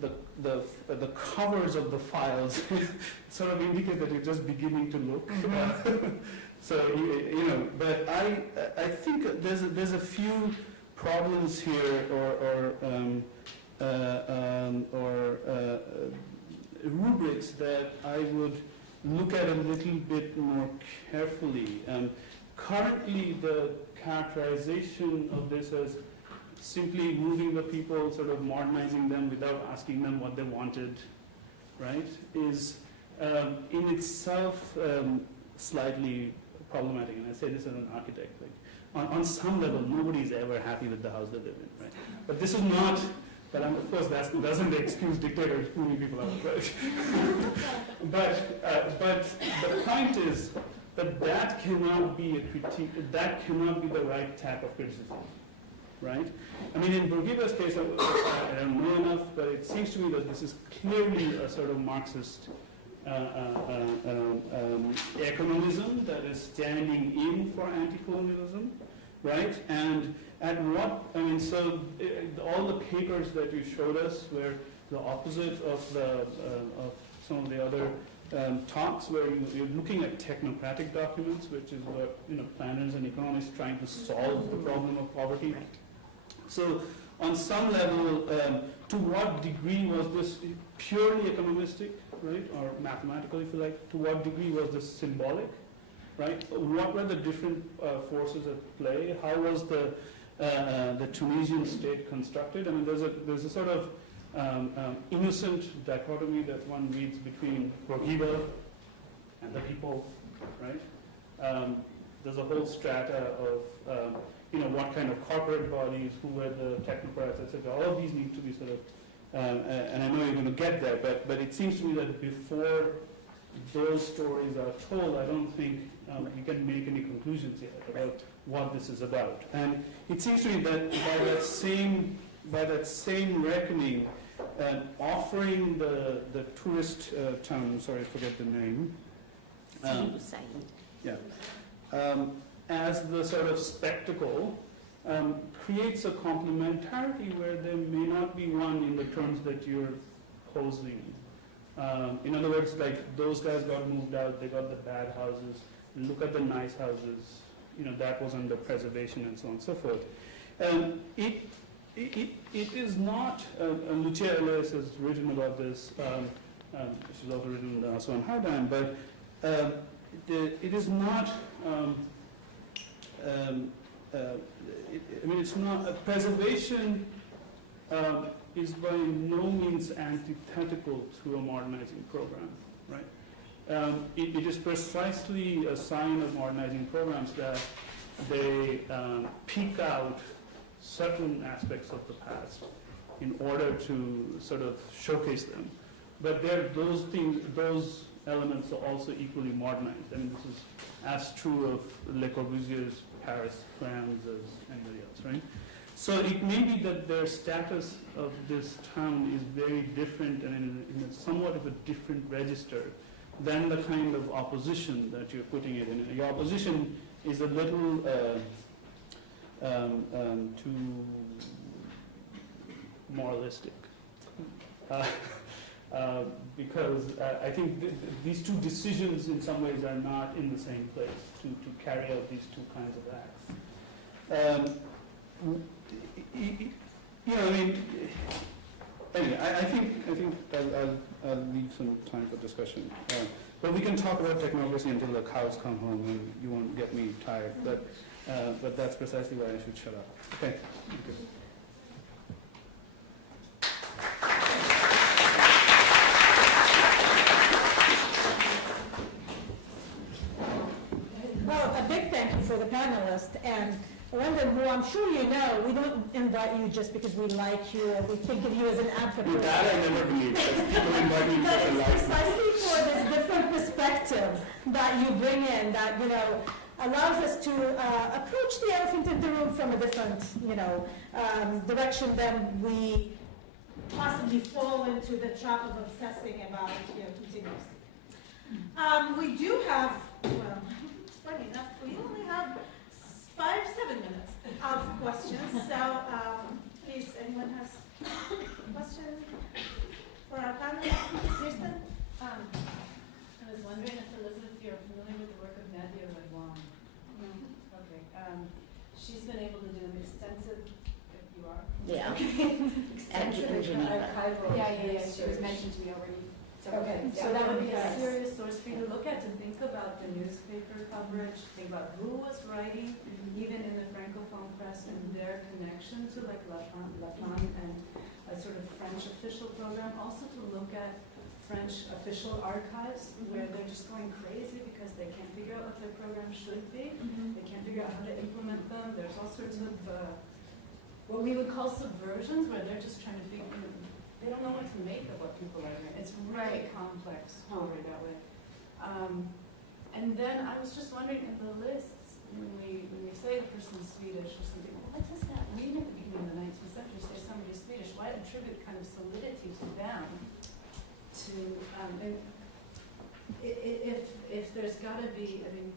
the covers of the files sort of indicate that you're just beginning to look. So but I think there's a few problems here or rubrics that I would look at a little bit more carefully. Currently, the characterization of this as simply moving the people, sort of modernizing them without asking them what they wanted, right, is in itself slightly problematic. And I say this as an architect. Like, on some level, nobody's ever happy with the house they live in, right? But this is not. But of course, that doesn't excuse dictators pulling people out, right? but the point is that cannot be a critique. That cannot be the right type of criticism, right? I mean, in Bourguiba's case, I don't know enough, but it seems to me that this is clearly a sort of Marxist economism that is standing in for anti-colonialism, right? And at what, I mean, so all the papers that you showed us were the opposite of some of the other talks where you're looking at technocratic documents, which is what planners and economists trying to solve the problem of poverty. So on some level, to what degree was this purely economistic, right, or mathematical, if you like? To what degree was this symbolic, right? What were the different forces at play? How was the Tunisian state constructed? I mean, there's a sort of innocent dichotomy that one reads between Bourguiba and the people, right? There's a whole strata of what kind of corporate bodies, who were the technocrats, etc. All of these need to be sort of, and I know you're going to get there, but it seems to me that before those stories are told, I don't think we can make any conclusions yet about what this is about. And it seems to me that by that same reckoning, offering the tourist town, I'm sorry, I forget the name. As the sort of spectacle, creates a complementarity where there may not be one in the terms that you're posing. In other words, like those guys got moved out, they got the bad houses, look at the nice houses, that was under preservation and so on and so forth. It is not, Lucia Elias has written about this, she's also written also on Hardime, but it is not, it's not, preservation is by no means antithetical to a modernizing program, right? It is precisely a sign of modernizing programs that they peek out certain aspects of the past in order to sort of showcase them. But those elements are also equally modernized. I mean, this is as true of Le Corbusier's Paris plans as anybody else, right? So it may be that their status of this town is very different and in a somewhat of a different register than the kind of opposition that you're putting it in. Your opposition is a little too moralistic. Because I think these two decisions in some ways are not in the same place to carry out these two kinds of acts. Anyway, I think I'll leave some time for discussion. But we can talk about technocracy until the cows come home and you won't get me tired. But that's precisely why I should shut up. Okay, thank you. Well, a big thank you for the panelists, and Lyndon, who I'm sure you know, we don't invite you just because we like you or we think of you as an advocate. That I never believed. People invite me But because it's precisely for this different perspective that you bring in that, allows us to approach the elephant in the room from a different, direction than we possibly fall into the trap of obsessing about it continuously. We do have, well, it's funny enough, we only have 7 minutes of questions. So, please, anyone has questions? Okay, she's been able to do an extensive, you are? Yeah. Extensive in Geneva. archival She was research. mentioned to me already. several Okay, times. so Yeah. that would be a Yes. serious source for you to look at, to think about the newspaper coverage, think about who was writing, even in the Francophone press, and their connection to like La Femme and a sort of French official program. Also to look at French official archives, where they're just going crazy because they can't figure out what their program should be. They can't figure out how to implement them. There's all sorts of what we would call subversions, where they're just trying to figure. They don't know what to make of what people are doing. It's really complex, put it that way. And then I was just wondering, in the lists, when we say the person's Swedish or something, what does that mean at the beginning of the 19th century? Say somebody's Swedish, why attribute kind of solidity to them? To if there's got to be, I mean.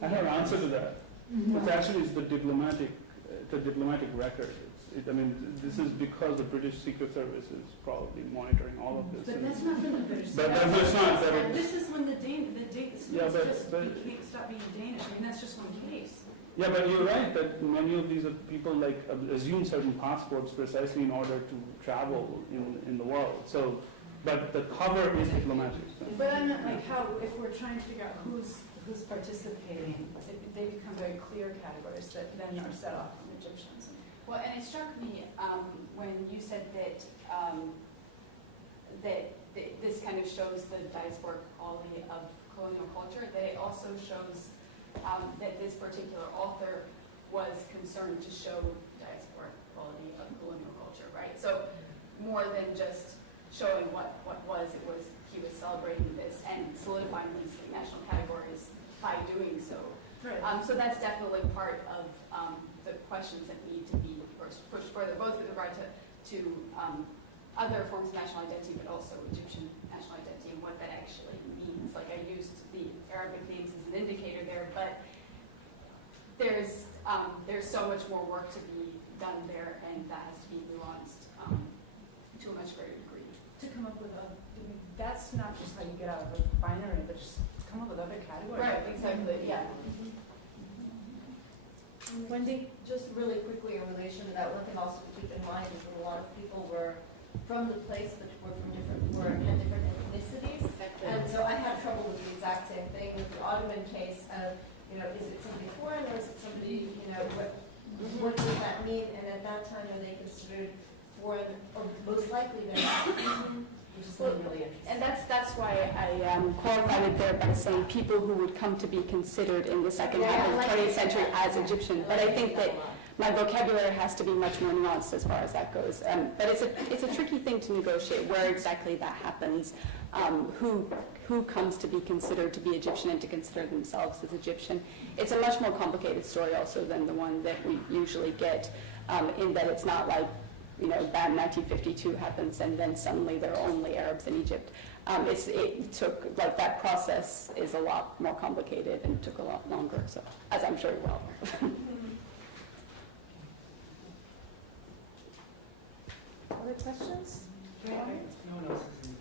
I have an answer to that. It's actually the diplomatic record. I mean, this is because the British Secret Service is probably monitoring all of this. But that's not from the British. But that's not. This is when the Swedes Yeah, but stop being Danish. I mean, that's just one case. yeah, but you're right that many of these people like assume certain passports precisely in order to travel in the world. So, but the cover is diplomatic. So. But I'm not like how if we're trying to figure out who's participating, they become very clear categories that then are set off from Egyptians. Well, and it struck me when you said that this kind of shows the diasporic quality of colonial culture, that it also shows that this particular author was concerned to show diasporic quality of colonial culture, right? So more than just showing what was, he was celebrating this and solidifying these national categories by doing so. Right. So that's definitely part of the questions that need to be pushed further, both with regard to other forms of national identity, but also Egyptian national identity and what that actually means. Like I used the Arabic names as an indicator there, but there's so much more work to be done there, and that has to be nuanced to a much greater degree. To come up with that's not just how you get out of a binary, but just come up with other categories. Right, exactly, yeah. Wendy? Just really quickly in relation to that, one thing also to keep in mind is that a lot of people were from the place, but were had different ethnicities. And so I had trouble with the exact same thing with the Ottoman case of, is it somebody foreign or is it somebody, what does that mean? And at that time, are they considered foreign, or most likely they're not? Which is something really interesting. And that's why I qualified it there by saying people who would come to be considered in the second half of the 20th century as Egyptian. But I think that my vocabulary has to be much more nuanced as far as that goes. But it's a tricky thing to negotiate where exactly that happens, who comes to be considered to be Egyptian and to consider themselves as Egyptian. It's a much more complicated story also than the one that we usually get, in that it's not like, that 1952 happens and then suddenly there are only Arabs in Egypt. It took, that process is a lot more complicated and took a lot longer, so, as I'm sure you will. Other questions? No one else is in.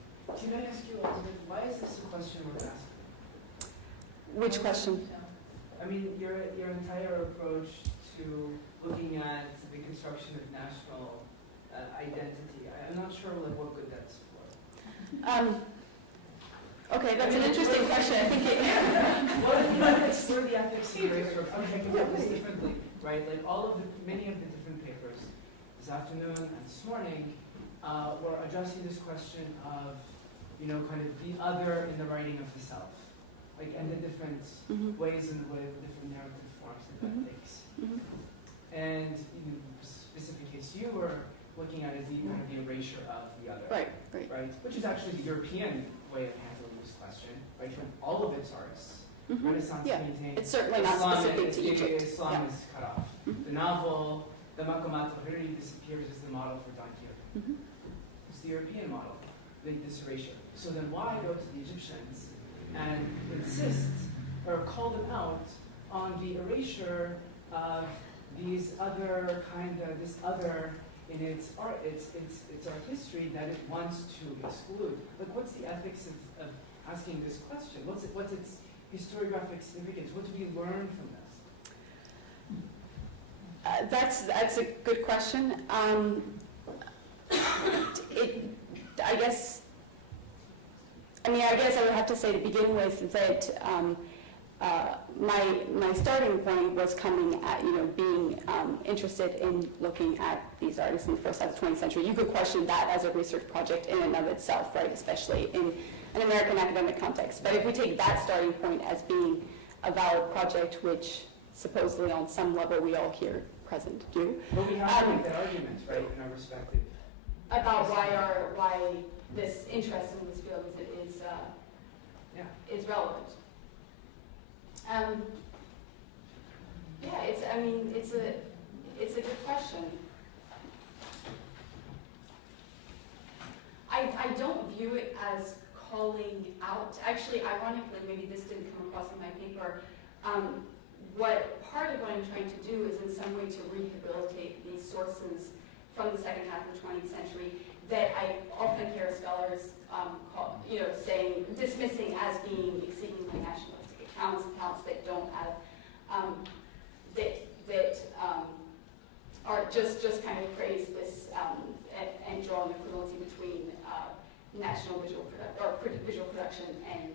Can I ask you, Elizabeth, why is this a question we're asking? Which question? I mean, your entire approach to looking at the construction of national identity, I'm not sure what good that's for. Okay, that's an interesting question. I think What are the ethics of race? I'm thinking about this differently, right? Like many of the different papers this afternoon and this morning were addressing this question of, kind of the other in the writing of the self, and the different ways and the different narrative forms that takes. And in the specific case you were looking at is the kind of the erasure of the other, right. Which is actually the European way of handling this question, right? From all of its artists, Renaissance painting, It's certainly not specific to Egypt. Islam is cut off. The novel, the Maqamat al-Hariri disappears as the model for Don Quixote. It's the European model, this erasure. So then why go to the Egyptians and insist or call them out on the erasure of this other in its art, its art history that it wants to exclude? Like, what's the ethics of asking this question? What's its historiographic significance? What do we learn from this? That's a good question. I guess I would have to say to begin with that my starting point was coming at, being interested in looking at these artists in the first half of the 20th century. You could question that as a research project in and of itself, right, especially in an American academic context. But if we take that starting point as being a valid project, which supposedly on some level we all here present do. But we have to make that argument, right, in our respective. About why this interest in this field is relevant. It's a good question. I don't view it as calling out. Actually, ironically, maybe this didn't come across in my paper. What part of what I'm trying to do is in some way to rehabilitate these sources from the second half of the 20th century that I often hear scholars dismissing as being exceedingly nationalistic accounts that don't have are just kind of praise this and draw an equivalency between national visual production and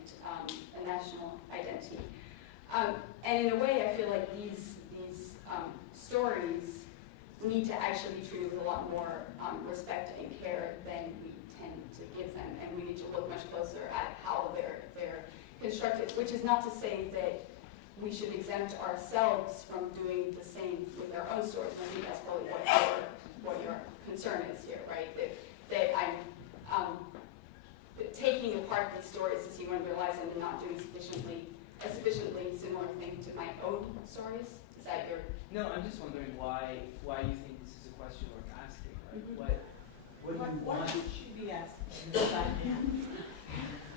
a national identity. And in a way, I feel like these stories need to actually be treated with a lot more respect and care than we tend to give them, and we need to look much closer at how they're constructed, which is not to say that we should exempt ourselves from doing the same with our own stories. I think that's probably what your concern is here, right? That I'm taking apart these stories to see when I realize I'm not doing a sufficiently similar thing to my own stories. Is that your? No, I'm just wondering why you think this is a question worth asking, right? Mm-hmm. What do you want? What should she be asking?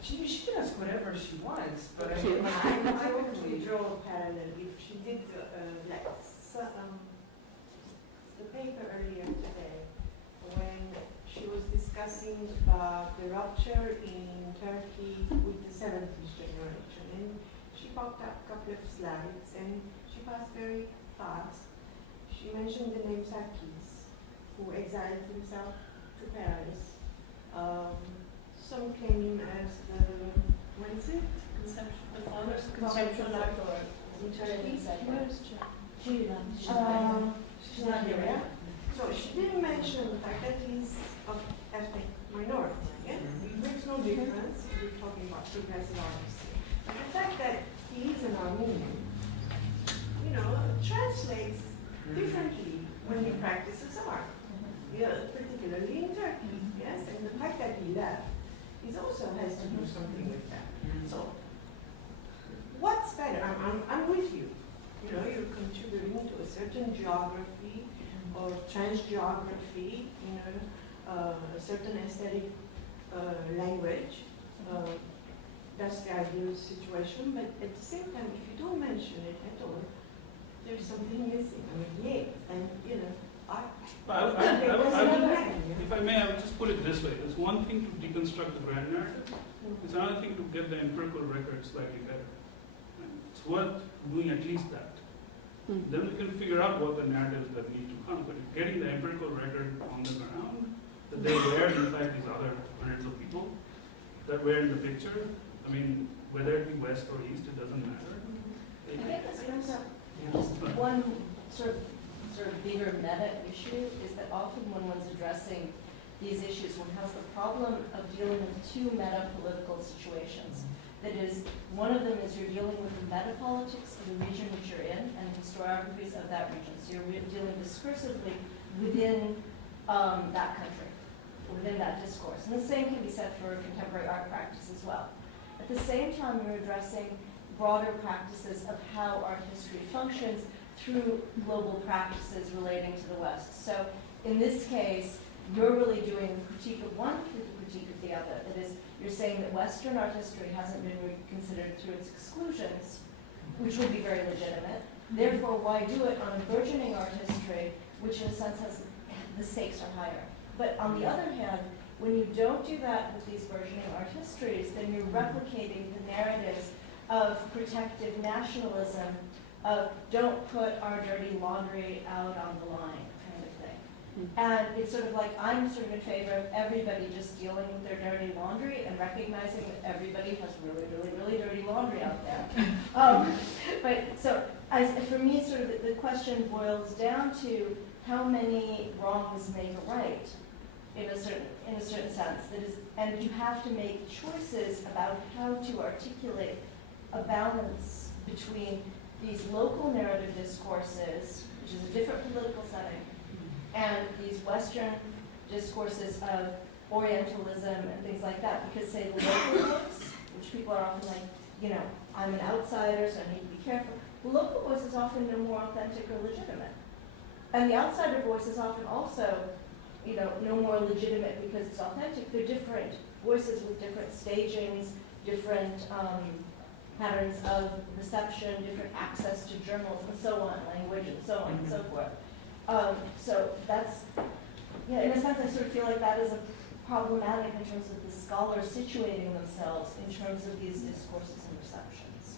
She can ask whatever she wants, but I I mean, actually draw a parallel. If she did the paper earlier today, when she was discussing the rupture in Turkey with the 70s generation, and she popped up a couple of slides, and she passed very fast. She mentioned the name Sarkis, who exiled himself to Paris. Some came in as the, what is it? Conceptual art or in Turkey. She's not here, yeah? So she didn't mention the fact that he's of ethnic minority, yeah? It makes no difference if we're talking about progressive artists. But the fact that he is an Armenian, translates differently when he practices art, particularly in Turkey, yes? And the fact that he left also has to do something with that. So, what's better? I'm with you. You're contributing to a certain geography or transgeography, a certain aesthetic language. That's the ideal situation, but at the same time, if you don't mention it at all, there's something missing. If I may, I would just put it this way. It's one thing to deconstruct the grand narrative. It's another thing to get the empirical record slightly better. And it's worth doing at least that. Then we can figure out what the narratives that need to come. But getting the empirical record on the ground, that there were in fact these other hundreds of people that were in the picture, I mean, whether it be west or east, it doesn't matter. I think this brings up just one sort of bigger meta issue, is that often when one's addressing these issues, one has the problem of dealing with two meta-political situations. That is, one of them is you're dealing with the meta-politics of the region which you're in and the historiographies of that region. So you're dealing discursively within that country, within that discourse. And the same can be said for contemporary art practice as well. At the same time, you're addressing broader practices of how art history functions through global practices relating to the West. So in this case, you're really doing a critique of one, a critique of the other. That is, you're saying that Western art history hasn't been considered through its exclusions, which would be very legitimate. Therefore, why do it on a burgeoning art history, which in a sense has, the stakes are higher. But on the other hand, when you don't do that with these burgeoning art histories, then you're replicating the narratives of protective nationalism of don't put our dirty laundry out on the line kind of thing. And it's sort of like, I'm sort of in favor of everybody just dealing with their dirty laundry and recognizing that everybody has really, really, really dirty laundry out there. But so, for me, sort of the question boils down to how many wrongs make a right in a certain sense. That is, and you have to make choices about how to articulate a balance between these local narrative discourses, which is a different political setting, and these Western discourses of Orientalism and things like that. Because, say, the local books, which people are often like, you know, I'm an outsider, so I need to be careful. The local voice is often no more authentic or legitimate. And the outsider voice is often also, you know, no more legitimate because it's authentic. They're different voices with different stagings, different patterns of reception, different access to journals and so on, language and so on and so forth. So that's, yeah, in a sense, I sort of feel like that is a problematic in terms of the scholars situating themselves in terms of these discourses and receptions.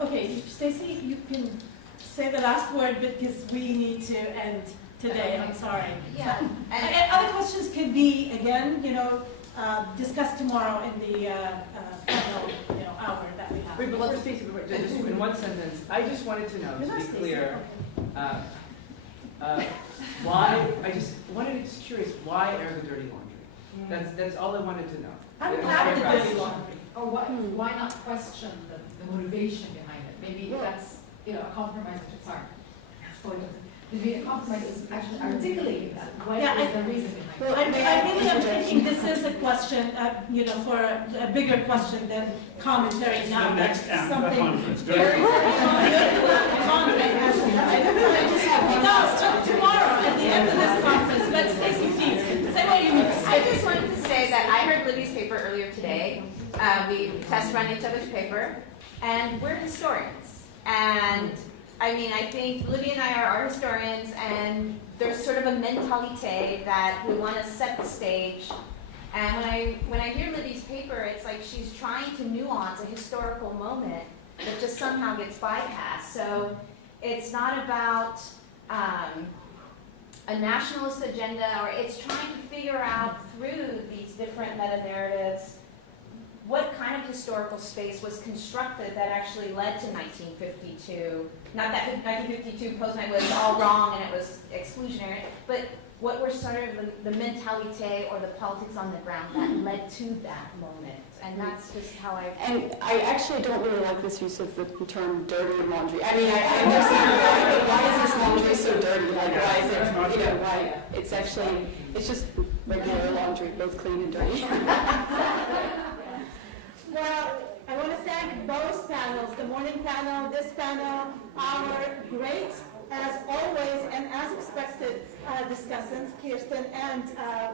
Okay, Stacey, you can say the last word because we need to end today. I'm sorry. Yeah. And other questions could be, again, you know, discussed tomorrow in the panel, you know, hour that we have. Wait, but let's Stacey, just in one sentence, I just wanted to know, You're to not be Stacey, clear, okay. why, just curious, why air the dirty laundry? That's all I wanted to know. I would Yeah, have the okay, dirty right. laundry. Or why not question the motivation behind it? Maybe that's, you know, a compromise, sorry. Maybe a compromise is actually articulating that. What Yeah, is the reason behind it? Well, I really am thinking this is a question, you know, for a bigger question than commentary, The not next AMPA something conference. very No, tomorrow at the end of this conference. But Stacey, please say what you need to I say. just wanted to say that I heard Libby's paper earlier today. We test run each other's paper, and we're historians. And I mean, I think Libby and I are art historians, and there's sort of a mentalite that we want to set the stage. And when I hear Libby's paper, it's like she's trying to nuance a historical moment that just somehow gets bypassed. So it's not about a nationalist agenda, or it's trying to figure out through these different meta-narratives what kind of historical space was constructed that actually led to 1952. Not that 1952 Poznań was all wrong and it was exclusionary, but what were sort of the mentalite or the politics on the ground that led to that moment. And that's just how I... And I actually don't really like this use of the term dirty laundry. I mean, I understand why is this laundry so dirty? Like, why is it, you know, why? It's actually, it's just regular laundry, both clean and dirty. Well, I want to thank both panels, the morning panel, this panel, our great, as always, and as expected, discussants, Kirsten and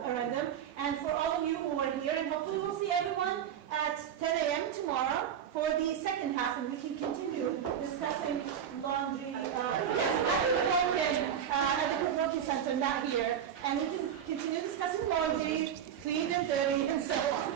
Arundham. And for all of you who are here, and hopefully we'll see everyone at 10 a.m. tomorrow for the second half, and we can continue discussing laundry at the Kevorkian Center, not here. And we can continue discussing laundry, clean and dirty, and so on.